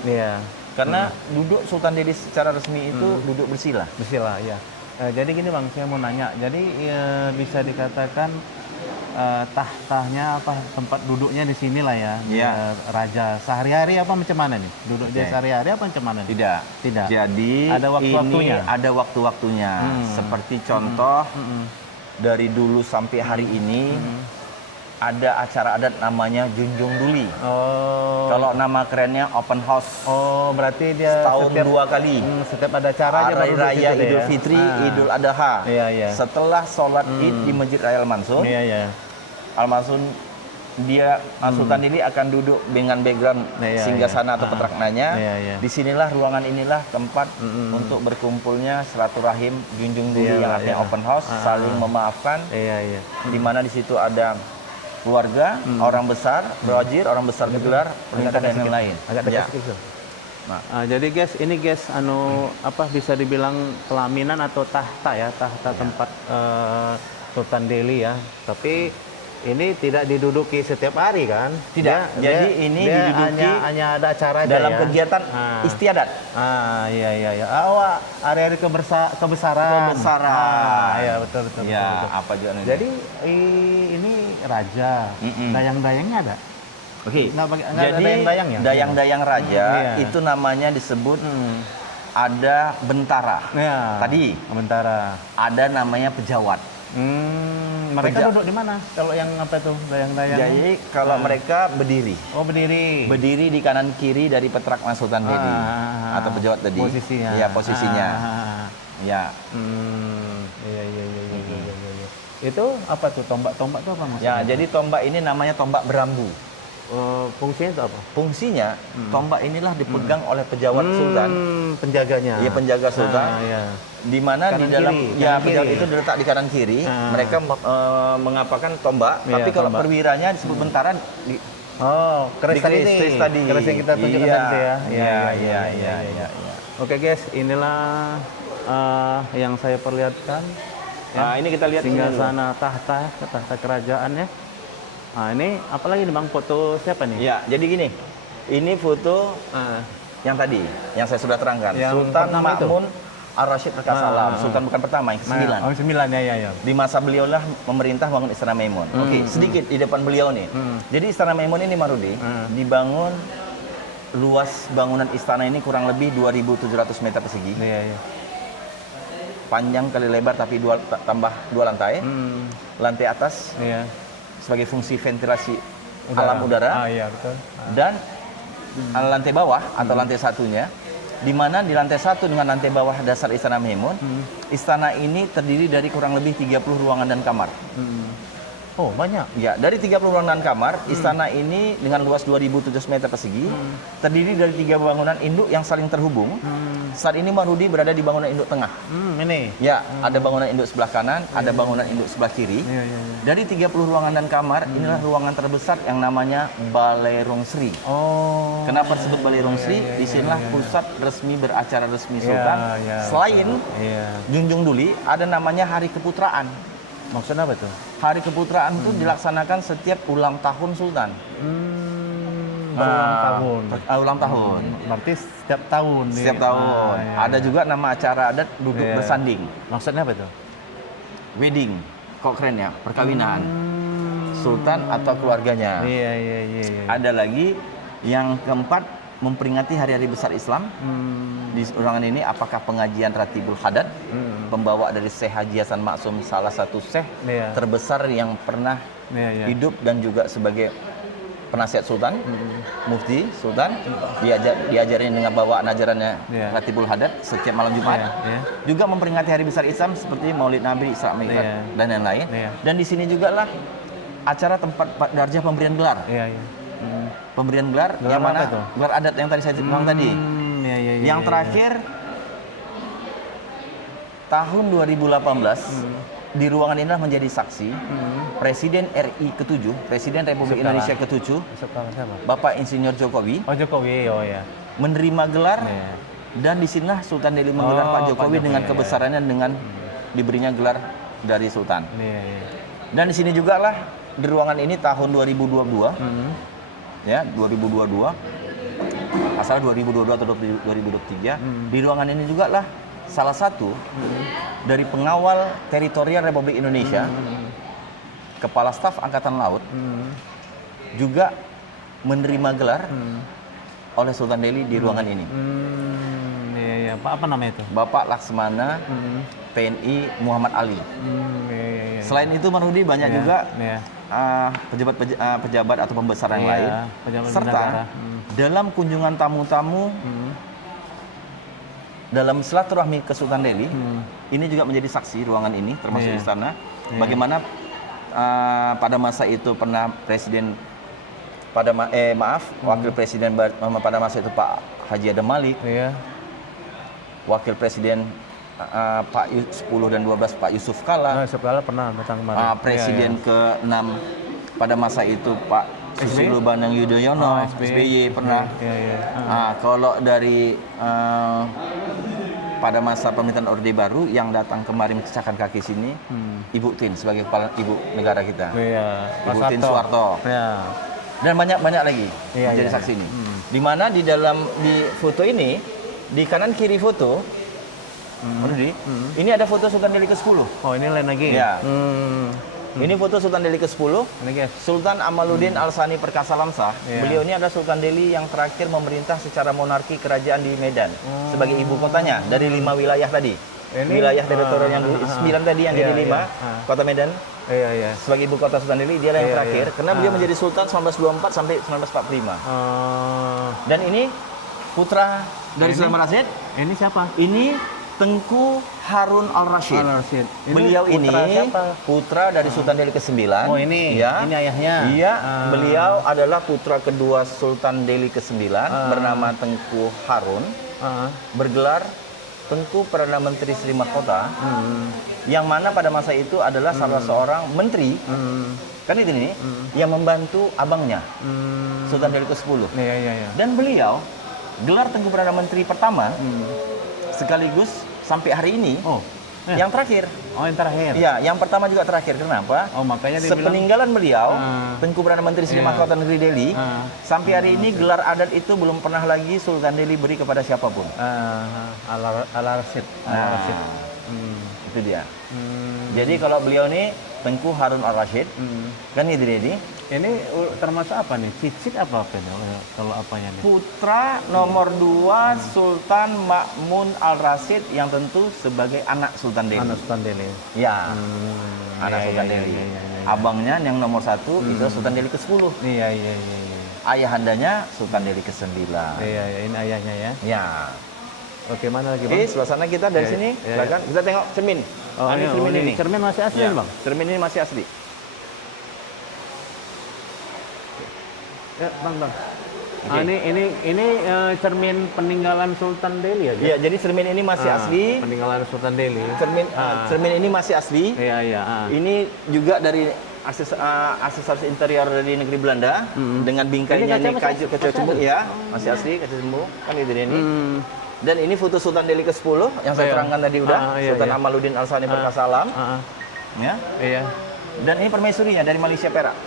Karena duduk Sultan Delhi secara resmi itu duduk bersila. Jadi gini Bang, saya mau nanya. Jadi bisa dikatakan tahtanya apa tempat duduknya di sini lah ya. Raja sehari-hari apa macam mana nih? Duduk dia sehari-hari apa macam mana nih? Tidak. Jadi ada waktu-waktunya. Ada waktu-waktunya. Seperti contoh dari dulu sampai hari ini ada acara adat namanya Junjung Duli. Kalau nama kerennya open house. Berarti dia setahun 2 kali. Setiap ada acara hari raya Idul Fitri, Idul Adha. Setelah sholat Id di Masjid Raya Al-Mansur. Al-Mansur dia Sultan Delhi akan duduk dengan background singgasana atau Petraknanya. Disinilah ruangan inilah tempat untuk berkumpulnya silaturahim Junjung Duli yang artinya open house, saling memaafkan. Di mana di situ ada keluarga, orang besar, berwajir, orang besar bergelar, pernikahan dan lain-lain. Jadi guys, ini guys, bisa dibilang pelaminan atau tahta ya, tahta tempat Sultan Delhi ya. Tapi ini tidak diduduki setiap hari kan? Tidak. Jadi ini diduduki hanya ada acara dalam kegiatan istiadat. Hari-hari kebesaran. Betul. Apa juga ini? Jadi ini raja. Dayang-dayangnya ada? Oke. Jadi dayang-dayang raja itu namanya disebut ada bentara. Tadi bentara. Ada namanya pejawat. Mereka duduk di mana? Kalau yang apa itu dayang-dayang? Jadi kalau mereka berdiri. Berdiri. Berdiri di kanan kiri dari Petrakna Sultan Delhi atau pejawat tadi. Posisinya. Posisinya. Iya. Itu apa tuh tombak? Tombak itu apa maksudnya? Jadi tombak ini namanya tombak berambu. Fungsinya itu apa? Fungsinya tombak inilah dipegang oleh pejabat sultan. Penjaganya. Iya, penjaga sultan. Ya. Di mana di Kanan dalam kiri, ya kanan pejabat kiri. itu diletak di kanan kiri. Mereka mengapakan tombak, Iya, tapi kalau tombak. perwiranya disebut bentara di Oh, keris tadi. keris tadi. Keris yang kita tunjukkan Iya, tadi ya. iya. Oke guys, inilah yang saya perlihatkan. Nah, ini kita lihat ini dulu. singgasana tahta kerajaan ya. Nah, ini apalagi nih Bang, foto siapa nih? Ya, jadi gini. Ini foto yang tadi, yang saya sudah terangkan. Yang Sultan pertama itu? Ma'mun Ar-Rasyid Perkasalam. Sultan bukan pertama, yang ke-9. Oh, 9 ya. Di masa beliau lah memerintah bangun Istana Maimun. Oke, sedikit di depan beliau nih. Jadi Istana Maimun ini Marudi dibangun, luas bangunan istana ini kurang lebih 2.700 meter persegi. Iya. Panjang kali lebar tapi tambah 2 lantai. Lantai atas Iya. sebagai fungsi ventilasi alam udara. Iya, betul. Dan lantai bawah atau lantai satunya, di mana di lantai satu dengan lantai bawah dasar Istana Maimun, istana ini terdiri dari kurang lebih 30 ruangan dan kamar. Oh, banyak. Ya, dari 30 ruangan dan kamar, istana ini dengan luas 2.700 meter persegi, terdiri dari 3 bangunan induk yang saling terhubung. Saat ini Marudi berada di bangunan induk tengah. Ini. Ya, ada bangunan induk sebelah kanan, ada bangunan induk sebelah kiri. Iya. Dari 30 ruangan dan kamar, inilah ruangan terbesar yang namanya Balai Rong Sri. Oh. Kenapa disebut Balai Rong Sri? Disinilah pusat resmi beracara resmi Sultan. Selain Junjung Duli, ada namanya Hari Keputraan. Maksudnya apa tuh? Hari Keputraan itu dilaksanakan setiap ulang tahun Sultan. Berulang tahun. Ulang tahun. Berarti setiap tahun. Setiap tahun. Ada juga nama acara adat duduk bersanding. Maksudnya apa tuh? Wedding. Kok keren ya? Perkawinan. Sultan atau keluarganya. Iya. Ada lagi yang keempat, memperingati hari-hari besar Islam. Di ruangan ini apakah pengajian Ratibul Haddad, pembawa dari Syekh Haji Hasan Maksum, salah satu syekh terbesar yang pernah hidup dan juga sebagai penasihat Sultan, mufti Sultan, diajarin dengan bawaan ajarannya Ratibul Haddad setiap malam Jumat. Juga memperingati hari besar Islam seperti Maulid Nabi, Isra Mi'raj dan lain-lain. Dan di sini juga lah acara tempat darjah pemberian gelar. Pemberian gelar yang mana gelar adat yang tadi saya bilang tadi. Yang terakhir tahun 2018 di ruangan inilah menjadi saksi Presiden RI ke-7, Presiden Republik Indonesia ke-7, Bapak Insinyur Jokowi. Oh, Jokowi, menerima gelar dan disinilah Sultan Delhi menggelar Pak Jokowi dengan kebesarannya dengan diberinya gelar dari Sultan. Dan di sini juga lah di ruangan ini tahun 2022. Ya, 2022. Asal 2022 atau 2023. Di ruangan ini juga lah salah satu dari pengawal teritorial Republik Indonesia, Kepala Staf Angkatan Laut, juga menerima gelar oleh Sultan Delhi di ruangan ini. Apa namanya itu? Bapak Laksmana TNI Muhammad Ali. Selain itu Marudi banyak juga pejabat atau pembesar yang lain, serta dalam kunjungan tamu-tamu dalam silaturahmi ke Sultan Delhi, ini juga menjadi saksi ruangan ini termasuk istana. Bagaimana pada masa itu pernah Presiden Wakil Presiden pada masa itu Pak Haji Adam Malik, Wakil Presiden Pak 10 dan 12 Pak Yusuf Kala. Yusuf Kala pernah datang kemarin. Presiden ke-6 pada masa itu Pak Susilo Bambang Yudhoyono, SBY pernah. Kalau dari pada masa pemerintahan Orde Baru yang datang kemarin mencecahkan kaki sini, Ibu Tin sebagai kepala ibu negara kita. Ibu Tin Soeharto. Dan banyak lagi menjadi saksi ini. Di mana di foto ini, di kanan kiri foto ini ada foto Sultan Delhi ke-10. Oh, ini lain lagi. Ya. Ini foto Sultan Delhi ke-10. Sultan Amaluddin Al-Sani Perkasalam Shah. Beliau ini adalah Sultan Delhi yang terakhir memerintah secara monarki kerajaan di Medan sebagai ibu kotanya dari 5 wilayah tadi. Wilayah teritorial yang 9 tadi yang jadi 5, Kota Medan. Sebagai ibu kota Sultan Delhi, dia yang terakhir karena beliau menjadi sultan 1924 sampai 1945. Dan ini putra dari Sulaiman Razid. Ini siapa? Ini Tengku Harun Al-Rasyid. Al-Rasyid. Beliau ini putra siapa? putra dari Sultan Delhi ke-9. Oh ini, ya. ini ayahnya. Iya, beliau adalah putra kedua Sultan Delhi ke-9 bernama Tengku Harun. Bergelar Tengku Perdana Menteri Sri Mahkota. Yang mana pada masa itu adalah salah seorang menteri. Kan itu nih yang membantu abangnya. Sultan Delhi ke-10. Iya, iya, iya. Dan beliau gelar Tengku Perdana Menteri pertama sekaligus sampai hari ini yang terakhir. Oh, yang terakhir. Iya, yang pertama juga terakhir. Kenapa? Oh, makanya dia bilang sepeninggalan beliau, Tengku Perdana Menteri Sri Mahkota Negeri Delhi, sampai hari ini gelar adat itu belum pernah lagi Sultan Delhi beri kepada siapapun. Al-Rasyid. Al-Rasyid. Itu dia. Jadi kalau beliau ini Tengku Harun Al-Rasyid, kan itu dia. Ini termasuk apa nih? Cicit apa nih? Kalau apanya nih? Putra nomor 2 Sultan Ma'mun Al-Rasyid yang tentu sebagai anak Sultan Delhi. Anak Sultan Delhi. Ya, anak Sultan Delhi. Abangnya yang nomor 1 itu Sultan Delhi ke-10. Iya, iya, iya. Ayahandanya Sultan Delhi ke-9. Iya, iya, ini ayahnya ya. Ya. Oke, mana lagi, Bang? Suasana kita dari sini. Silakan kita tengok cermin. Oh, ini cermin ini. Cermin masih asli, Bang? Cermin ini masih asli. Ya, Bang. Ini cermin peninggalan Sultan Delhi ya? Iya, jadi cermin ini masih asli. Peninggalan Sultan Delhi. Cermin ini masih asli. Iya, iya. Ini juga dari aksesoris interior dari negeri Belanda dengan bingkainya ini kaca cembung ya, masih asli kaca cembung. Kan itu ini. Dan ini foto Sultan Delhi ke-10 yang saya terangkan tadi udah, Sultan Amaluddin Al-Sani Perkasa Alam. Ya. Iya. Dan ini permaisurinya dari Malaysia Perak.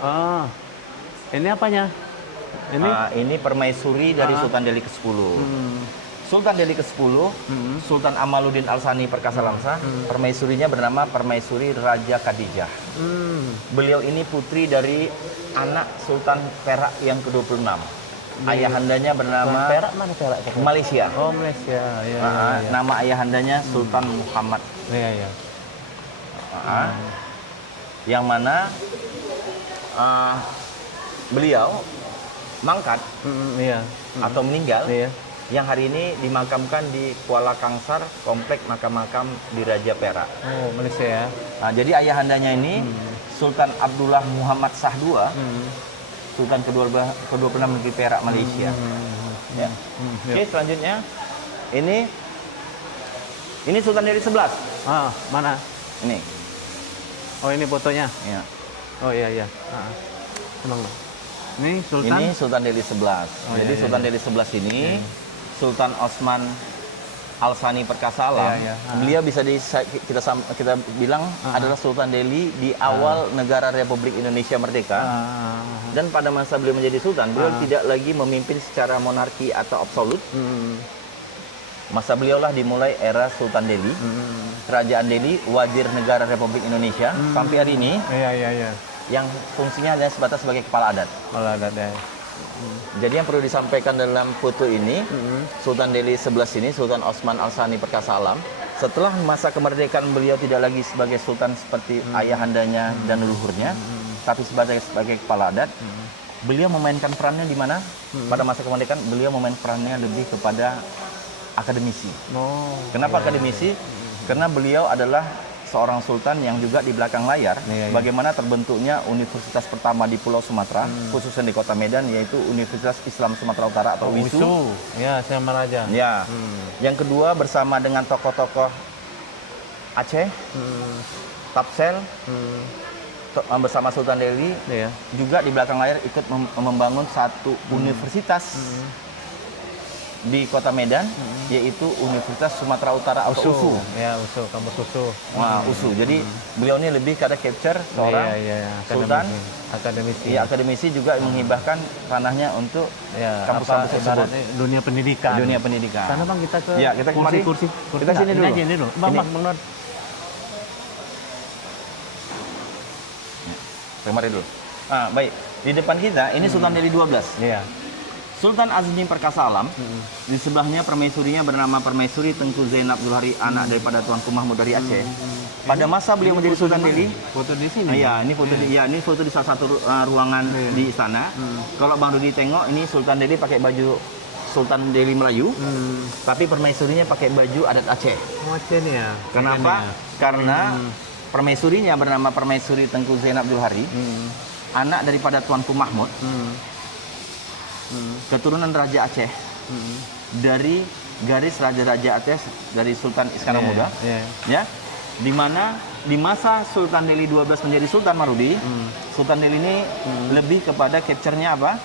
Ini apanya? Ini permaisuri dari Sultan Delhi ke-10. Sultan Delhi ke-10, Sultan Amaluddin Al-Sani Perkasa Lamsa, permaisurinya bernama Permaisuri Raja Khadijah. Beliau ini putri dari anak Sultan Perak yang ke-26. Ayahandanya bernama Perak, mana Perak? Malaysia. Oh, Malaysia. Ya, Nama ayahandanya Sultan Muhammad. Iya, iya. Yang mana beliau mangkat atau meninggal, yang hari ini dimakamkan di Kuala Kangsar, komplek makam-makam di Raja Perak. Oh, Malaysia ya. Jadi ayahandanya ini Sultan Abdullah Muhammad Shah II, Sultan ke-26 negeri Perak Malaysia. Ya. Oke, selanjutnya ini Sultan Delhi 11. Mana? Ini. Oh, ini fotonya. Ya. Oh, iya, iya. Emang. Ini Sultan. Ini Sultan Delhi 11. Jadi Sultan Delhi 11 ini Sultan Osman Al-Sani Perkasa Alam. Beliau bisa kita bilang adalah Sultan Delhi di awal negara Republik Indonesia merdeka. Dan pada masa beliau menjadi sultan, beliau tidak lagi memimpin secara monarki atau absolut. Masa beliau lah dimulai era Sultan Delhi. Kerajaan Delhi wazir negara Republik Indonesia sampai hari ini. Yang fungsinya hanya sebatas sebagai kepala adat. Kepala adat ya. Jadi yang perlu disampaikan dalam foto ini, Sultan Delhi 11 ini, Sultan Osman Al-Sani Perkasa Alam, setelah masa kemerdekaan beliau tidak lagi sebagai sultan seperti ayahandanya dan leluhurnya, tapi sebagai kepala adat. Beliau memainkan perannya di mana? Pada masa kemerdekaan beliau memainkan perannya lebih kepada akademisi. Kenapa akademisi? Karena beliau adalah seorang sultan yang juga di belakang layar bagaimana terbentuknya universitas pertama di Pulau Sumatera, khususnya di Kota Medan, yaitu Universitas Islam Sumatera Utara atau UISU. Ya, Samaraja. Ya. Yang kedua bersama dengan tokoh-tokoh Aceh, Tapsel, bersama Sultan Delhi, juga di belakang layar ikut membangun satu universitas di Kota Medan, yaitu Universitas Sumatera Utara atau USU. Ya, USU, kampus USU. USU. Jadi beliau ini lebih kada capture seorang sultan, akademisi. Iya, akademisi juga menghibahkan ranahnya untuk kampus-kampus tersebut. Dunia pendidikan. Dunia pendidikan. Karena Bang kita ke kita kemari. kursi. Kita sini dulu. Ini dulu. Bang Nur. Kemari dulu. Baik. Di depan kita ini Sultan Delhi 12. Iya. Sultan Azmi Perkasa Alam, di sebelahnya permaisurinya bernama Permaisuri Tengku Zainab Zulhari, anak daripada Tuanku Mahmud dari Aceh. Pada masa beliau menjadi Sultan Delhi, foto di sini. Iya, ini foto di salah satu ruangan di istana. Kalau Bang Rudi tengok, ini Sultan Delhi pakai baju Sultan Delhi Melayu, tapi permaisurinya pakai baju adat Aceh. Aceh nih ya. Kenapa? Karena permaisurinya bernama Permaisuri Tengku Zainab Abdul Hari, anak daripada Tuanku Mahmud, keturunan Raja Aceh, dari garis Raja-Raja Aceh dari Sultan Iskandar Muda, ya, di mana di masa Sultan Delhi 12 menjadi Sultan Marudi, Sultan Delhi ini lebih kepada capture-nya apa?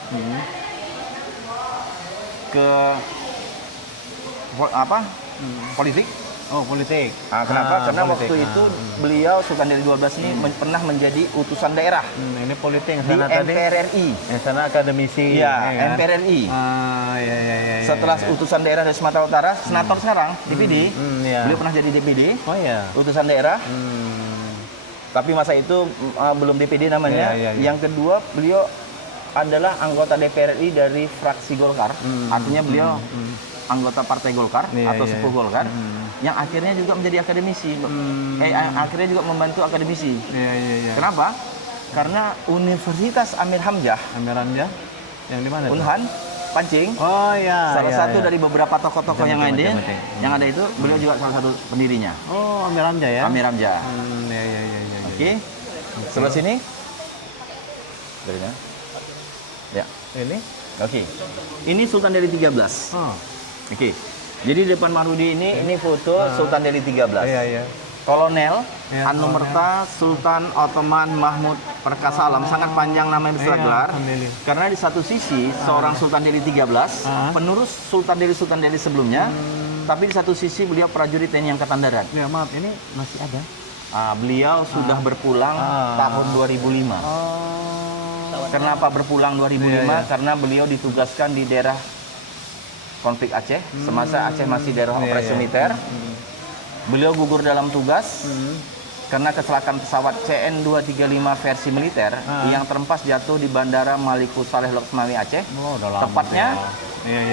Politik. Oh, politik. Nah, kenapa? Karena politik. waktu itu beliau Sultan Delhi 12 ini pernah menjadi utusan daerah Ini politik. di MPRRI. Yang sana akademisi. Iya, kan? MPRRI. Iya. Setelah utusan daerah dari Sumatera Utara, senator sekarang, DPD. Iya. Beliau pernah jadi DPD, Oh ya. utusan daerah. Tapi masa itu belum DPD namanya. Iya. Yang kedua, beliau adalah anggota DPRRI dari fraksi Golkar. Artinya beliau anggota Partai Golkar atau sepuh Golkar. Yang akhirnya juga menjadi akademisi. Akhirnya juga membantu akademisi. Iya. Kenapa? Karena Universitas Amir Hamzah, Yang di mana? Unhan, Pancing. Oh ya. Salah satu dari beberapa tokoh-tokoh yang ada, yang ada itu, beliau juga salah satu pendirinya. Oh, Amir Hamzah ya. Amir Hamzah. Iya. Oke. Sebelah sini. Dari ya. Ini? Oke. Ini Sultan Delhi 13. Oh. Oke. Jadi di depan Marudi ini foto Sultan Delhi 13. Iya. Kolonel Iya, Anumerta Sultan Ottoman Mahmud Perkasa Alam, sangat panjang namanya besar gelar. Karena di satu sisi seorang Sultan Delhi 13, penerus Sultan Delhi sebelumnya, tapi di satu sisi beliau prajurit TNI Angkatan Darat. Ya, maaf, ini masih ada. Beliau sudah berpulang tahun 2005. Kenapa berpulang 2005? Karena beliau ditugaskan di daerah konflik Aceh, semasa Aceh masih daerah operasi militer. Beliau gugur dalam tugas karena kecelakaan pesawat CN-235 versi militer yang terhempas jatuh di Bandara Maliku Saleh Loksmawi Aceh. Tepatnya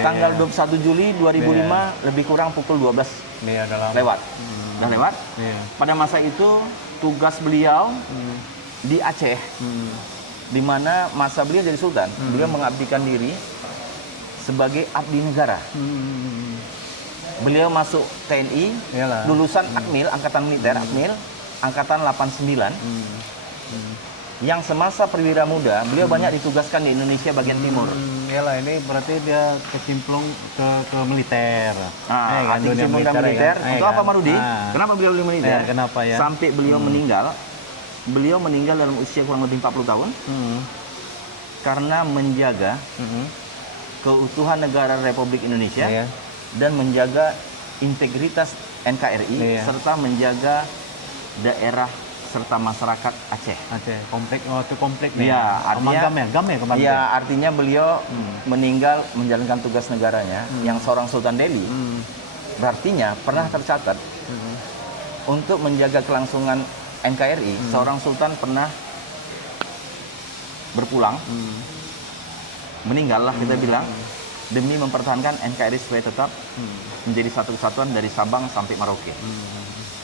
tanggal 21 Juli 2005 lebih kurang pukul 12 lewat. Udah lewat. Pada masa itu tugas beliau di Aceh, di mana masa beliau jadi sultan, beliau mengabdikan diri sebagai abdi negara. Beliau masuk TNI, lulusan Akmil, Angkatan Militer, Akmil, Angkatan 89. Yang semasa perwira muda, beliau banyak ditugaskan di Indonesia bagian timur. Iyalah, ini berarti dia kecimplung ke militer. Kecimplung ke militer. Untuk apa Marudi? Kenapa beliau di militer? Kenapa ya? Sampai beliau meninggal, beliau meninggal dalam usia kurang lebih 40 tahun. Karena menjaga keutuhan negara Republik Indonesia dan menjaga integritas NKRI serta menjaga daerah serta masyarakat Aceh. Itu konflik nih. Ya, artinya Gam ya kemarin. Ya, artinya beliau meninggal menjalankan tugas negaranya yang seorang Sultan Delhi. Berartinya pernah tercatat untuk menjaga kelangsungan NKRI, seorang sultan pernah berpulang, meninggal lah kita bilang, demi mempertahankan NKRI supaya tetap menjadi satu kesatuan dari Sabang sampai Merauke.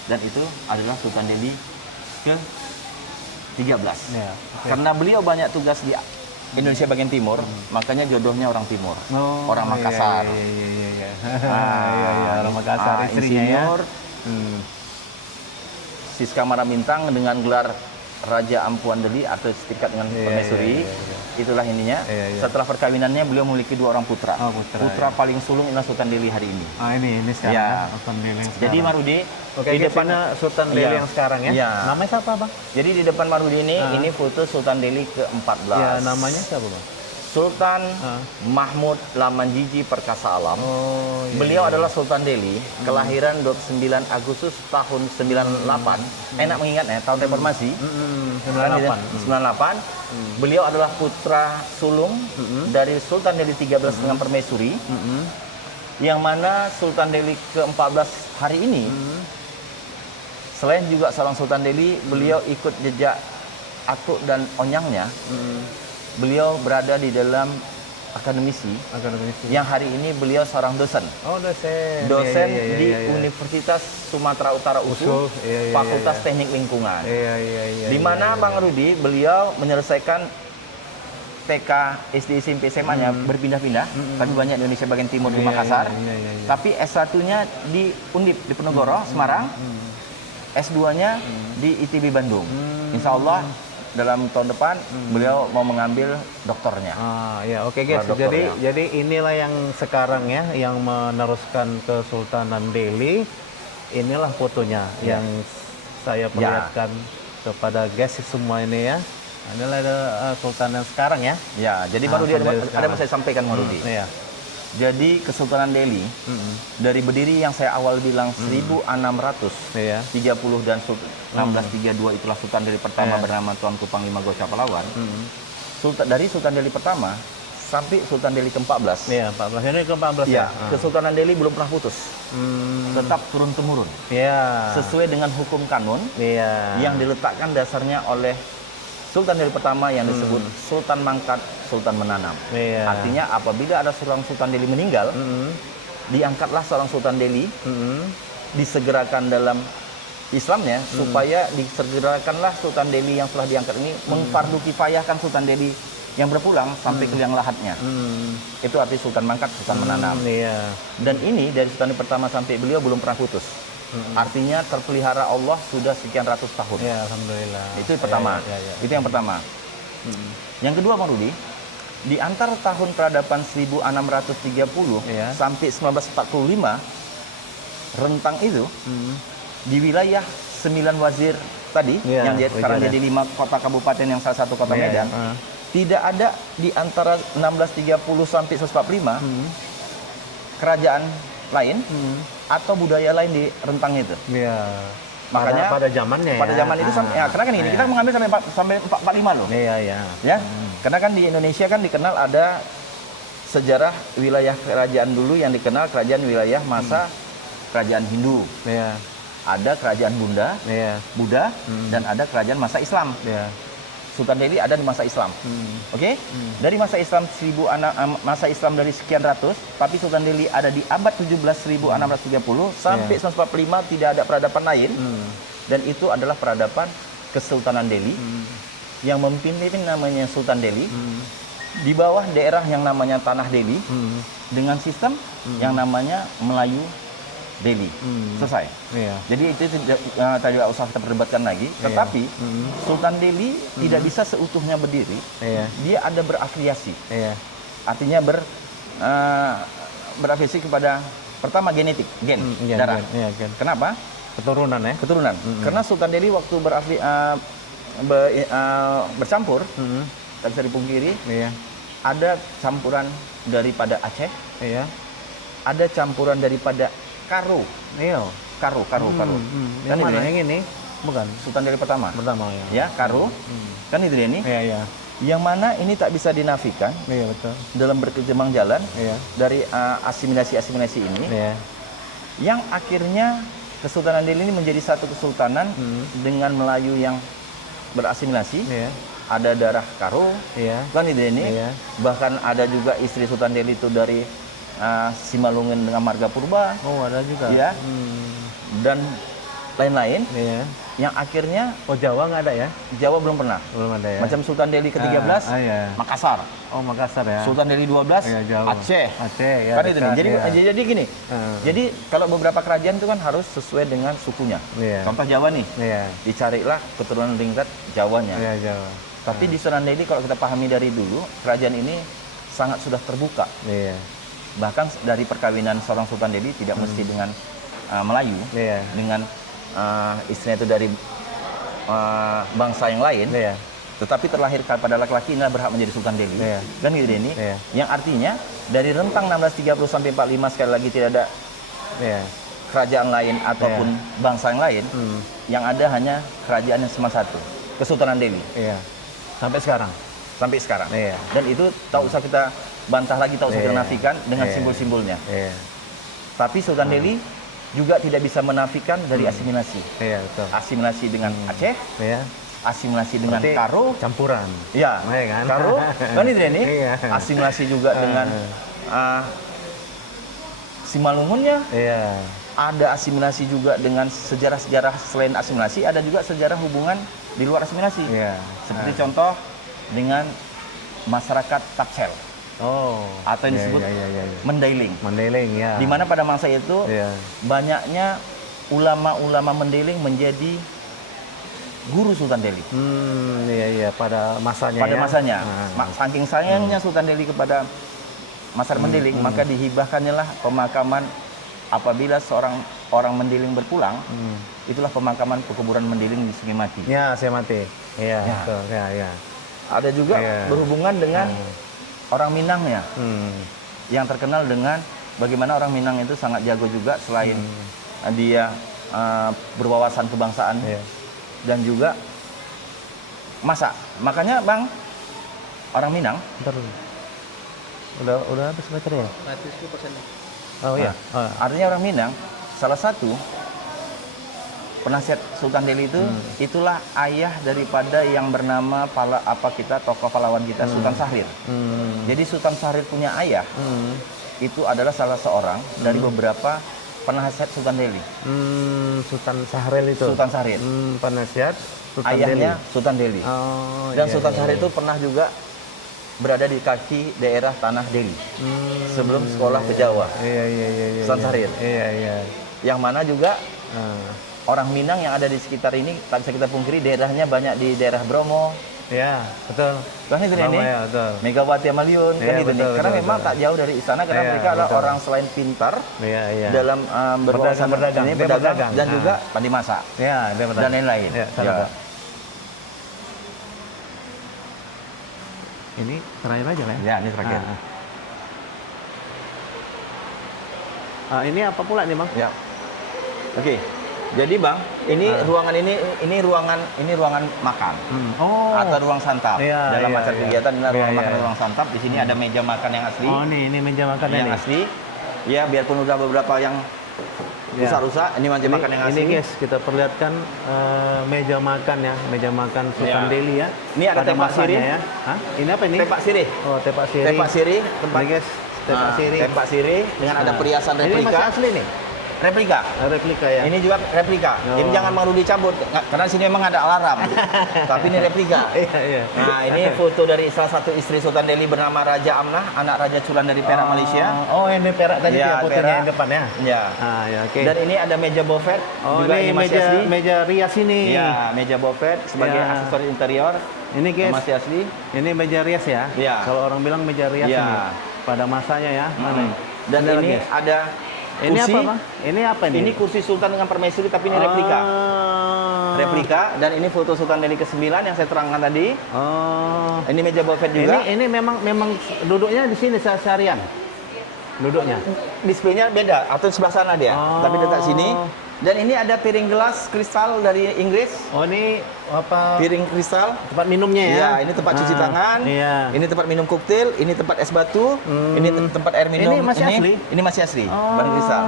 Dan itu adalah Sultan Delhi ke-13. Karena beliau banyak tugas di Indonesia bagian timur, makanya jodohnya orang timur, orang Makassar. Orang Makassar, istrinya Insinyur Siska Marabintang dengan gelar Raja Ampuan Delhi atau setingkat dengan permaisuri. Itulah ininya. Setelah perkawinannya beliau memiliki 2 orang putra. Putra paling sulung adalah Sultan Delhi hari ini. Ini sekarang. Sultan Delhi sekarang. Jadi Marudi di depan Sultan Delhi yang sekarang ya. Namanya siapa, Bang? Jadi di depan Marudi ini foto Sultan Delhi ke-14. Ya, namanya siapa, Bang? Sultan Mahmud Lamanjiji Perkasa Alam. Beliau adalah Sultan Delhi, kelahiran 29 Agustus tahun 98. Enak mengingatnya, tahun reformasi. 98. Beliau adalah putra sulung dari Sultan Delhi 13 dengan permaisuri. Yang mana Sultan Delhi ke-14 hari ini, selain juga seorang Sultan Delhi, beliau ikut jejak atuk dan onyangnya. Beliau berada di dalam akademisi. Yang hari ini beliau seorang dosen. Dosen di Universitas Sumatera Utara USU, Fakultas Teknik Lingkungan. Di mana Bang Rudi beliau menyelesaikan TK, SD, SMP, SMA-nya berpindah-pindah, tapi banyak di Indonesia bagian timur di Makassar. Tapi S1-nya di Undip di Penogoro, Semarang. S2-nya di ITB Bandung. Insya Allah dalam tahun depan beliau mau mengambil doktornya. Ya oke guys. Jadi inilah yang sekarang ya, yang meneruskan Kesultanan Delhi. Inilah fotonya yang saya perlihatkan kepada guys semua ini ya. Inilah Sultan yang sekarang ya. Ya, jadi baru dia ada yang saya sampaikan Marudi. Iya. Jadi Kesultanan Delhi dari berdiri yang saya awal bilang 1630 dan 1632 itulah Sultan Delhi pertama bernama Tuanku Panglima Gosha Pahlawan. Dari Sultan Delhi pertama sampai Sultan Delhi ke-14. Iya, 14 ini ke-14 ya. Kesultanan Delhi belum pernah putus. Tetap turun temurun. Iya. Sesuai dengan hukum kanun yang diletakkan dasarnya oleh Sultan Delhi pertama yang disebut Sultan Mangkat, Sultan Menanam. Artinya apabila ada seorang Sultan Delhi meninggal, diangkatlah seorang Sultan Delhi, disegerakan dalam Islamnya, supaya disegerakanlah Sultan Delhi yang telah diangkat ini, mengfardu kifayahkan Sultan Delhi yang berpulang sampai ke liang lahatnya. Itu arti Sultan Mangkat, Sultan Menanam. Dan ini dari Sultan Delhi pertama sampai beliau belum pernah putus. Artinya terpelihara Allah sudah sekian ratus tahun. Ya, alhamdulillah. Itu yang pertama. Itu yang pertama. Yang kedua, Bang Rudi, di antara tahun peradaban 1630 sampai 1945, rentang itu di wilayah 9 wazir tadi yang sekarang jadi 5 kota kabupaten yang salah satu kota Medan, tidak ada di antara 1630 sampai 1945 kerajaan lain atau budaya lain di rentang itu. Makanya pada zamannya pada zaman itu karena kan ini kita mengambil sampai 45 loh. Ya. Karena kan di Indonesia kan dikenal ada sejarah wilayah kerajaan dulu yang dikenal kerajaan wilayah masa kerajaan Hindu. Ada kerajaan Buddha dan ada kerajaan masa Islam. Sultan Delhi ada di masa Islam. Oke? Dari masa Islam masa Islam dari sekian ratus, tapi Sultan Delhi ada di abad 17 1630 sampai 1945 tidak ada peradaban lain. Dan itu adalah peradaban Kesultanan Delhi yang memimpin namanya Sultan Delhi di bawah daerah yang namanya Tanah Delhi dengan sistem yang namanya Melayu Delhi. Selesai. Jadi itu tidak usah kita perdebatkan lagi. Tetapi Sultan Delhi tidak bisa seutuhnya berdiri. Dia ada berafiliasi. Artinya berafiliasi kepada pertama genetik, gen darah. Kenapa? Keturunan ya. Keturunan. Karena Sultan Delhi waktu bercampur, tak bisa dipungkiri, ada campuran daripada Aceh, ada campuran daripada Karo. Karo. Yang mana yang ini? Bukan. Sultan Delhi pertama. Ya, Karo. Kan itu dia ini. Yang mana ini tak bisa dinafikan. Betul. Dalam berkembang jalan dari asimilasi ini. Yang akhirnya Kesultanan Delhi ini menjadi satu kesultanan dengan Melayu yang berasimilasi. Ada darah Karo. Kan itu ini. Bahkan ada juga istri Sultan Delhi itu dari Simalungun dengan Marga Purba. Ada juga. Dan lain-lain. Yang akhirnya Jawa nggak ada ya? Jawa belum pernah. Belum ada ya. Macam Sultan Delhi ke-13 Makassar. Makassar ya. Sultan Delhi 12 Aceh. Kan itu nih. Jadi gini. Jadi kalau beberapa kerajaan itu kan harus sesuai dengan sukunya. Contoh Jawa nih. Dicarilah keturunan ringkat Jawanya. Jawa. Tapi di Sultan Delhi kalau kita pahami dari dulu, kerajaan ini sangat sudah terbuka. Bahkan dari perkawinan seorang Sultan Delhi tidak mesti dengan Melayu, dengan istrinya itu dari bangsa yang lain, tetapi terlahir pada laki-laki inilah berhak menjadi Sultan Delhi. Kan gitu ini. Yang artinya dari rentang 1630 sampai 45 sekali lagi tidak ada kerajaan lain ataupun bangsa yang lain. Yang ada hanya kerajaan yang cuma satu, Kesultanan Delhi. Sampai sekarang. Dan itu tak usah kita bantah lagi, tak usah kita nafikan dengan simbol-simbolnya. Tapi Sultan Delhi juga tidak bisa menafikan dari asimilasi. Betul. Asimilasi dengan Aceh, asimilasi dengan Karo, campuran. Kan? Karo, kan itu ini. Asimilasi juga dengan Simalungunnya. Ada asimilasi juga dengan sejarah-sejarah selain asimilasi, ada juga sejarah hubungan di luar asimilasi. Seperti contoh dengan masyarakat Tapsel Oh. atau yang Iya, disebut iya, iya, iya. Mandailing. Mandailing ya. Di mana pada masa itu Iya. banyaknya ulama-ulama Mandailing menjadi guru Sultan Delhi. Iya iya pada masanya Pada ya. masanya, Ah. saking sayangnya Sultan Delhi kepada masyarakat Mandailing, maka dihibahkannya lah pemakaman apabila seorang orang Mandailing berpulang, itulah pemakaman pekuburan Mandailing di Sungai Mati. Ya, saya mati. Iya, Ya. betul. Ya, ya. Ada juga Iya. berhubungan dengan orang Minang ya, yang terkenal dengan bagaimana orang Minang itu sangat jago juga selain dia berwawasan kebangsaan. Iya. Dan juga masak. Makanya Bang, orang Minang, Bentar dulu. Udah habis baterainya? Mati 10%. Oh iya. Oh. artinya orang Minang, salah satu penasihat Sultan Delhi itu, itulah ayah daripada yang bernama tokoh pahlawan kita, Sultan Syahrir. Jadi Sultan Syahrir punya ayah, itu adalah salah seorang dari beberapa penasihat Sultan Delhi. Sultan Syahrir itu. Sultan Syahrir. Penasihat Sultan Ayahnya Delhi. Sultan Delhi. Oh, Dan iya, Sultan iya, Syahrir iya. itu pernah juga berada di kaki daerah tanah Delhi sebelum sekolah ke Jawa. Iya iya iya iya. Sultan Syahrir. Iya iya. Yang mana juga Ah. orang Minang yang ada di sekitar ini tak bisa kita pungkiri daerahnya banyak di daerah Bromo. Ya, betul. Kan itu Bromo, ini. ya, betul. Megawati Amaliun kan Iya, itu nih. betul, Karena betul, memang betul. tak jauh dari istana karena Iya, mereka adalah betul. orang selain pintar Iya iya. dalam berwawasan Berdagang. ini, Dia berdagang. dan Ah. juga pandai masak Ya, dia betul. dan lain-lain. Ya, salah, Pak. Ini terakhir aja lah ya. Ya, ini terakhir. Ini apa pula nih, Bang? Ya. Oke. Jadi Bang, ini ruangan ini ruangan makan. Oh. Atau ruang santap. Iya, Dalam iya, acara iya. kegiatan ini Iya, ruang iya, makan dan iya. ruang santap. Di sini ada meja makan yang asli. Oh, ini meja makannya yang nih. asli. Ya, biarpun udah beberapa yang Ya. rusak-rusak, ini meja makan yang asli. Ini guys, kita perlihatkan meja makan ya, meja makan Sultan Ya. Delhi ya. Ini ada Pada tepak masanya sirih. ya. Hah? Ini apa ini? Tepak sirih. Oh, tepak sirih. Tepak sirih, tempat Ini guys, tepak Nah, sirih. Tepak sirih dengan ada Nah. perhiasan Ini masih replika. asli nih. Replika. Replika ya. Ini juga replika. Oh. Ini jangan mau dicabut karena sini memang ada alarm. Tapi ini replika. Iya, iya. Nah, ini foto dari salah satu istri Sultan Delhi bernama Raja Amnah, anak Raja Culan dari Perak, Malaysia. Oh, ini Perak tadi Ya, ya, fotonya Perak. yang depan ya. Ya. Ah, ya, oke. Dan ini ada meja buffet. Oh, juga ini masih asli. meja rias ini. Ya, meja buffet sebagai Ya. aksesoris interior. Ini guys, Masih asli. ini meja rias ya. Ya. Kalau orang bilang meja rias Ya. ini. Pada masanya ya. Mana? Dan Ada ini lagi? ada Ini kursi. apa, Bang? Ini apa ini? Ini kursi Sultan dengan permaisuri tapi ini replika. Replika, dan ini foto Sultan Delhi ke-9 yang saya terangkan tadi. Oh. Ini meja buffet juga. Ini memang duduknya di sini seharian. Duduknya. Displaynya beda atau sebelah sana dia, Oh. tapi letak sini. Dan ini ada piring gelas kristal dari Inggris. Oh, ini apa? Piring kristal. Tempat minumnya ya. Iya, ini tempat cuci tangan. Iya. Ini tempat minum koktail, ini tempat es batu, ini tempat air minum. Ini masih asli? Ini masih asli, Oh. bahan kristal.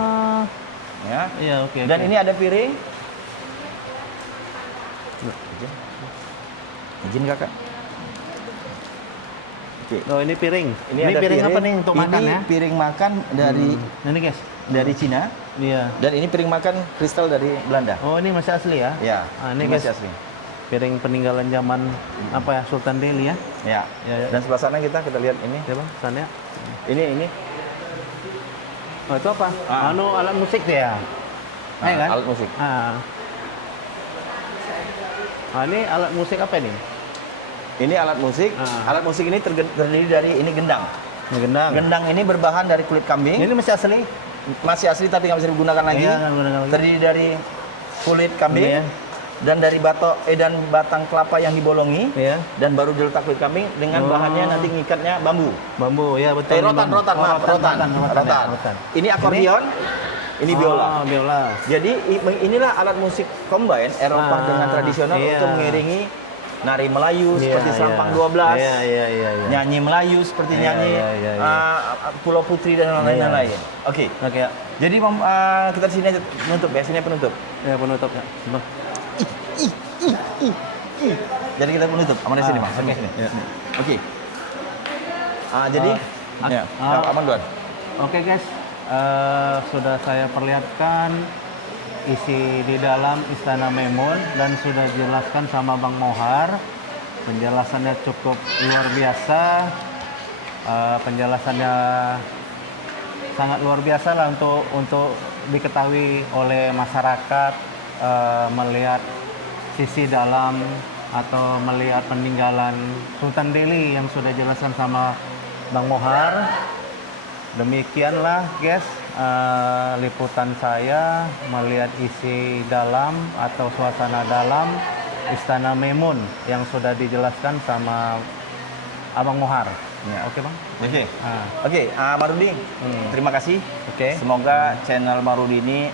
Ya. Iya, oke. Dan oke. ini ada piring. Izin Kakak. Oke. Oh, ini piring. Ini, Ini ada piring apa nih untuk makan ini ya? piring makan Ini guys. dari Cina. Iya. Dan ini piring makan kristal dari Belanda. Oh, ini masih asli ya? Ya, Ini guys. masih asli. Piring peninggalan zaman apa ya? Sultan Delhi ya. Ya. Ya, ya. Dan sebelah sana kita lihat ini. Coba sana. Ini. Oh, itu apa? Ah. Anu alat musik tuh ya? Iya kan? Alat musik. Ah. Ini alat musik apa ini? Ini alat musik. Ah. Alat musik ini terdiri dari ini gendang. Ini gendang. Gendang ini berbahan dari kulit kambing. Ini masih asli? Masih asli tapi nggak bisa digunakan lagi. Iya, nggak gunakan lagi. Terdiri dari kulit kambing Iya. dan dari dan batang kelapa yang dibolongi. Iya. Dan baru diletak kulit kambing dengan bahannya nanti ngikatnya bambu. Bambu, ya betul. Ini Rotan, bambu. rotan, Oh, maaf, rotan. ya, rotan. Ini akordeon, ini biola. Oh, biola. Jadi inilah alat musik combine Eropa Ah, dengan tradisional iya. untuk mengiringi nari Melayu Iya, seperti Selampang iya. 12, Iya. nyanyi Melayu seperti Iya, nyanyi iya. Pulau Putri dan lain-lain. Oke. Oke, ya. Jadi kita di sini aja penutup ya, sini penutup. Ya, penutup ya. Sebentar. Jadi kita penutup. Aman di sini, Mas. Oke. Sini. Ya. Oke. Jadi ya, aman Tuan. Oke guys, sudah saya perlihatkan isi di dalam Istana Maimun dan sudah dijelaskan sama Bang Mohar Penjelasannya cukup luar biasa. Penjelasannya sangat luar biasa lah untuk diketahui oleh masyarakat, melihat sisi dalam atau melihat peninggalan Sultan Delhi yang sudah jelaskan sama Bang Mohar. Demikianlah guys, liputan saya melihat isi dalam atau suasana dalam Istana Maimun yang sudah dijelaskan sama Abang Mohar. Ya. Oke Bang? Oke. Oke, Marudi, terima kasih. Oke. Semoga channel Marudi ini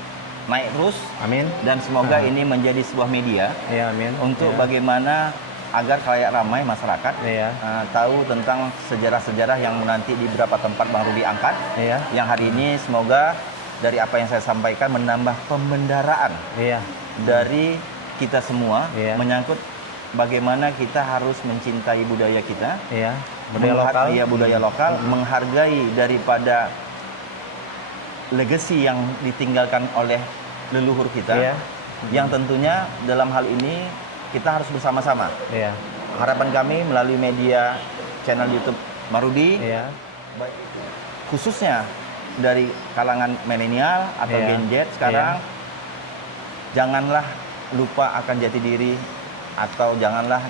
naik terus. Amin. Dan semoga ini menjadi sebuah media Ya, amin. untuk Ya. bagaimana agar khalayak ramai masyarakat Iya. tahu tentang sejarah-sejarah yang nanti di beberapa tempat Bang Rudi angkat. Iya. Yang hari ini semoga dari apa yang saya sampaikan menambah pembendaraan Iya. dari kita semua Iya. menyangkut bagaimana kita harus mencintai budaya kita. Iya. Budaya lokal. Iya, budaya lokal, menghargai daripada legacy yang ditinggalkan oleh leluhur kita. Iya. Yang tentunya dalam hal ini kita harus bersama-sama. Iya. Harapan kami melalui media channel YouTube Marudi, Iya. baik, khususnya dari kalangan milenial atau Iya. Gen Z sekarang, janganlah lupa akan jati diri atau janganlah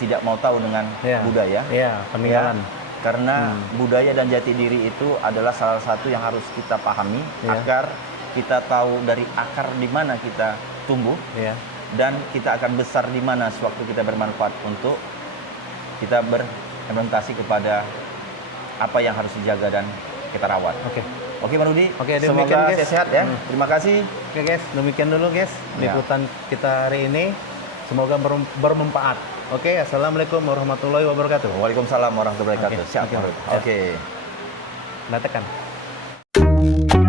tidak mau tahu dengan Iya. budaya. Iya, peninggalan. Ya, karena budaya dan jati diri itu adalah salah satu yang harus kita pahami Iya. agar kita tahu dari akar di mana kita tumbuh Iya. dan kita akan besar di mana sewaktu kita bermanfaat untuk kita berimplementasi kepada apa yang harus dijaga dan kita rawat. Oke. Oke, Bang Rudi. Oke, demikian, semoga guys. sehat ya. Terima kasih. Oke guys, demikian dulu guys Ya. liputan kita hari ini. Semoga bermanfaat. Oke, assalamualaikum warahmatullahi wabarakatuh. Waalaikumsalam warahmatullahi wabarakatuh. Oke, Siap, oke, Bang Rudi. siap. Oke. Nah, tekan.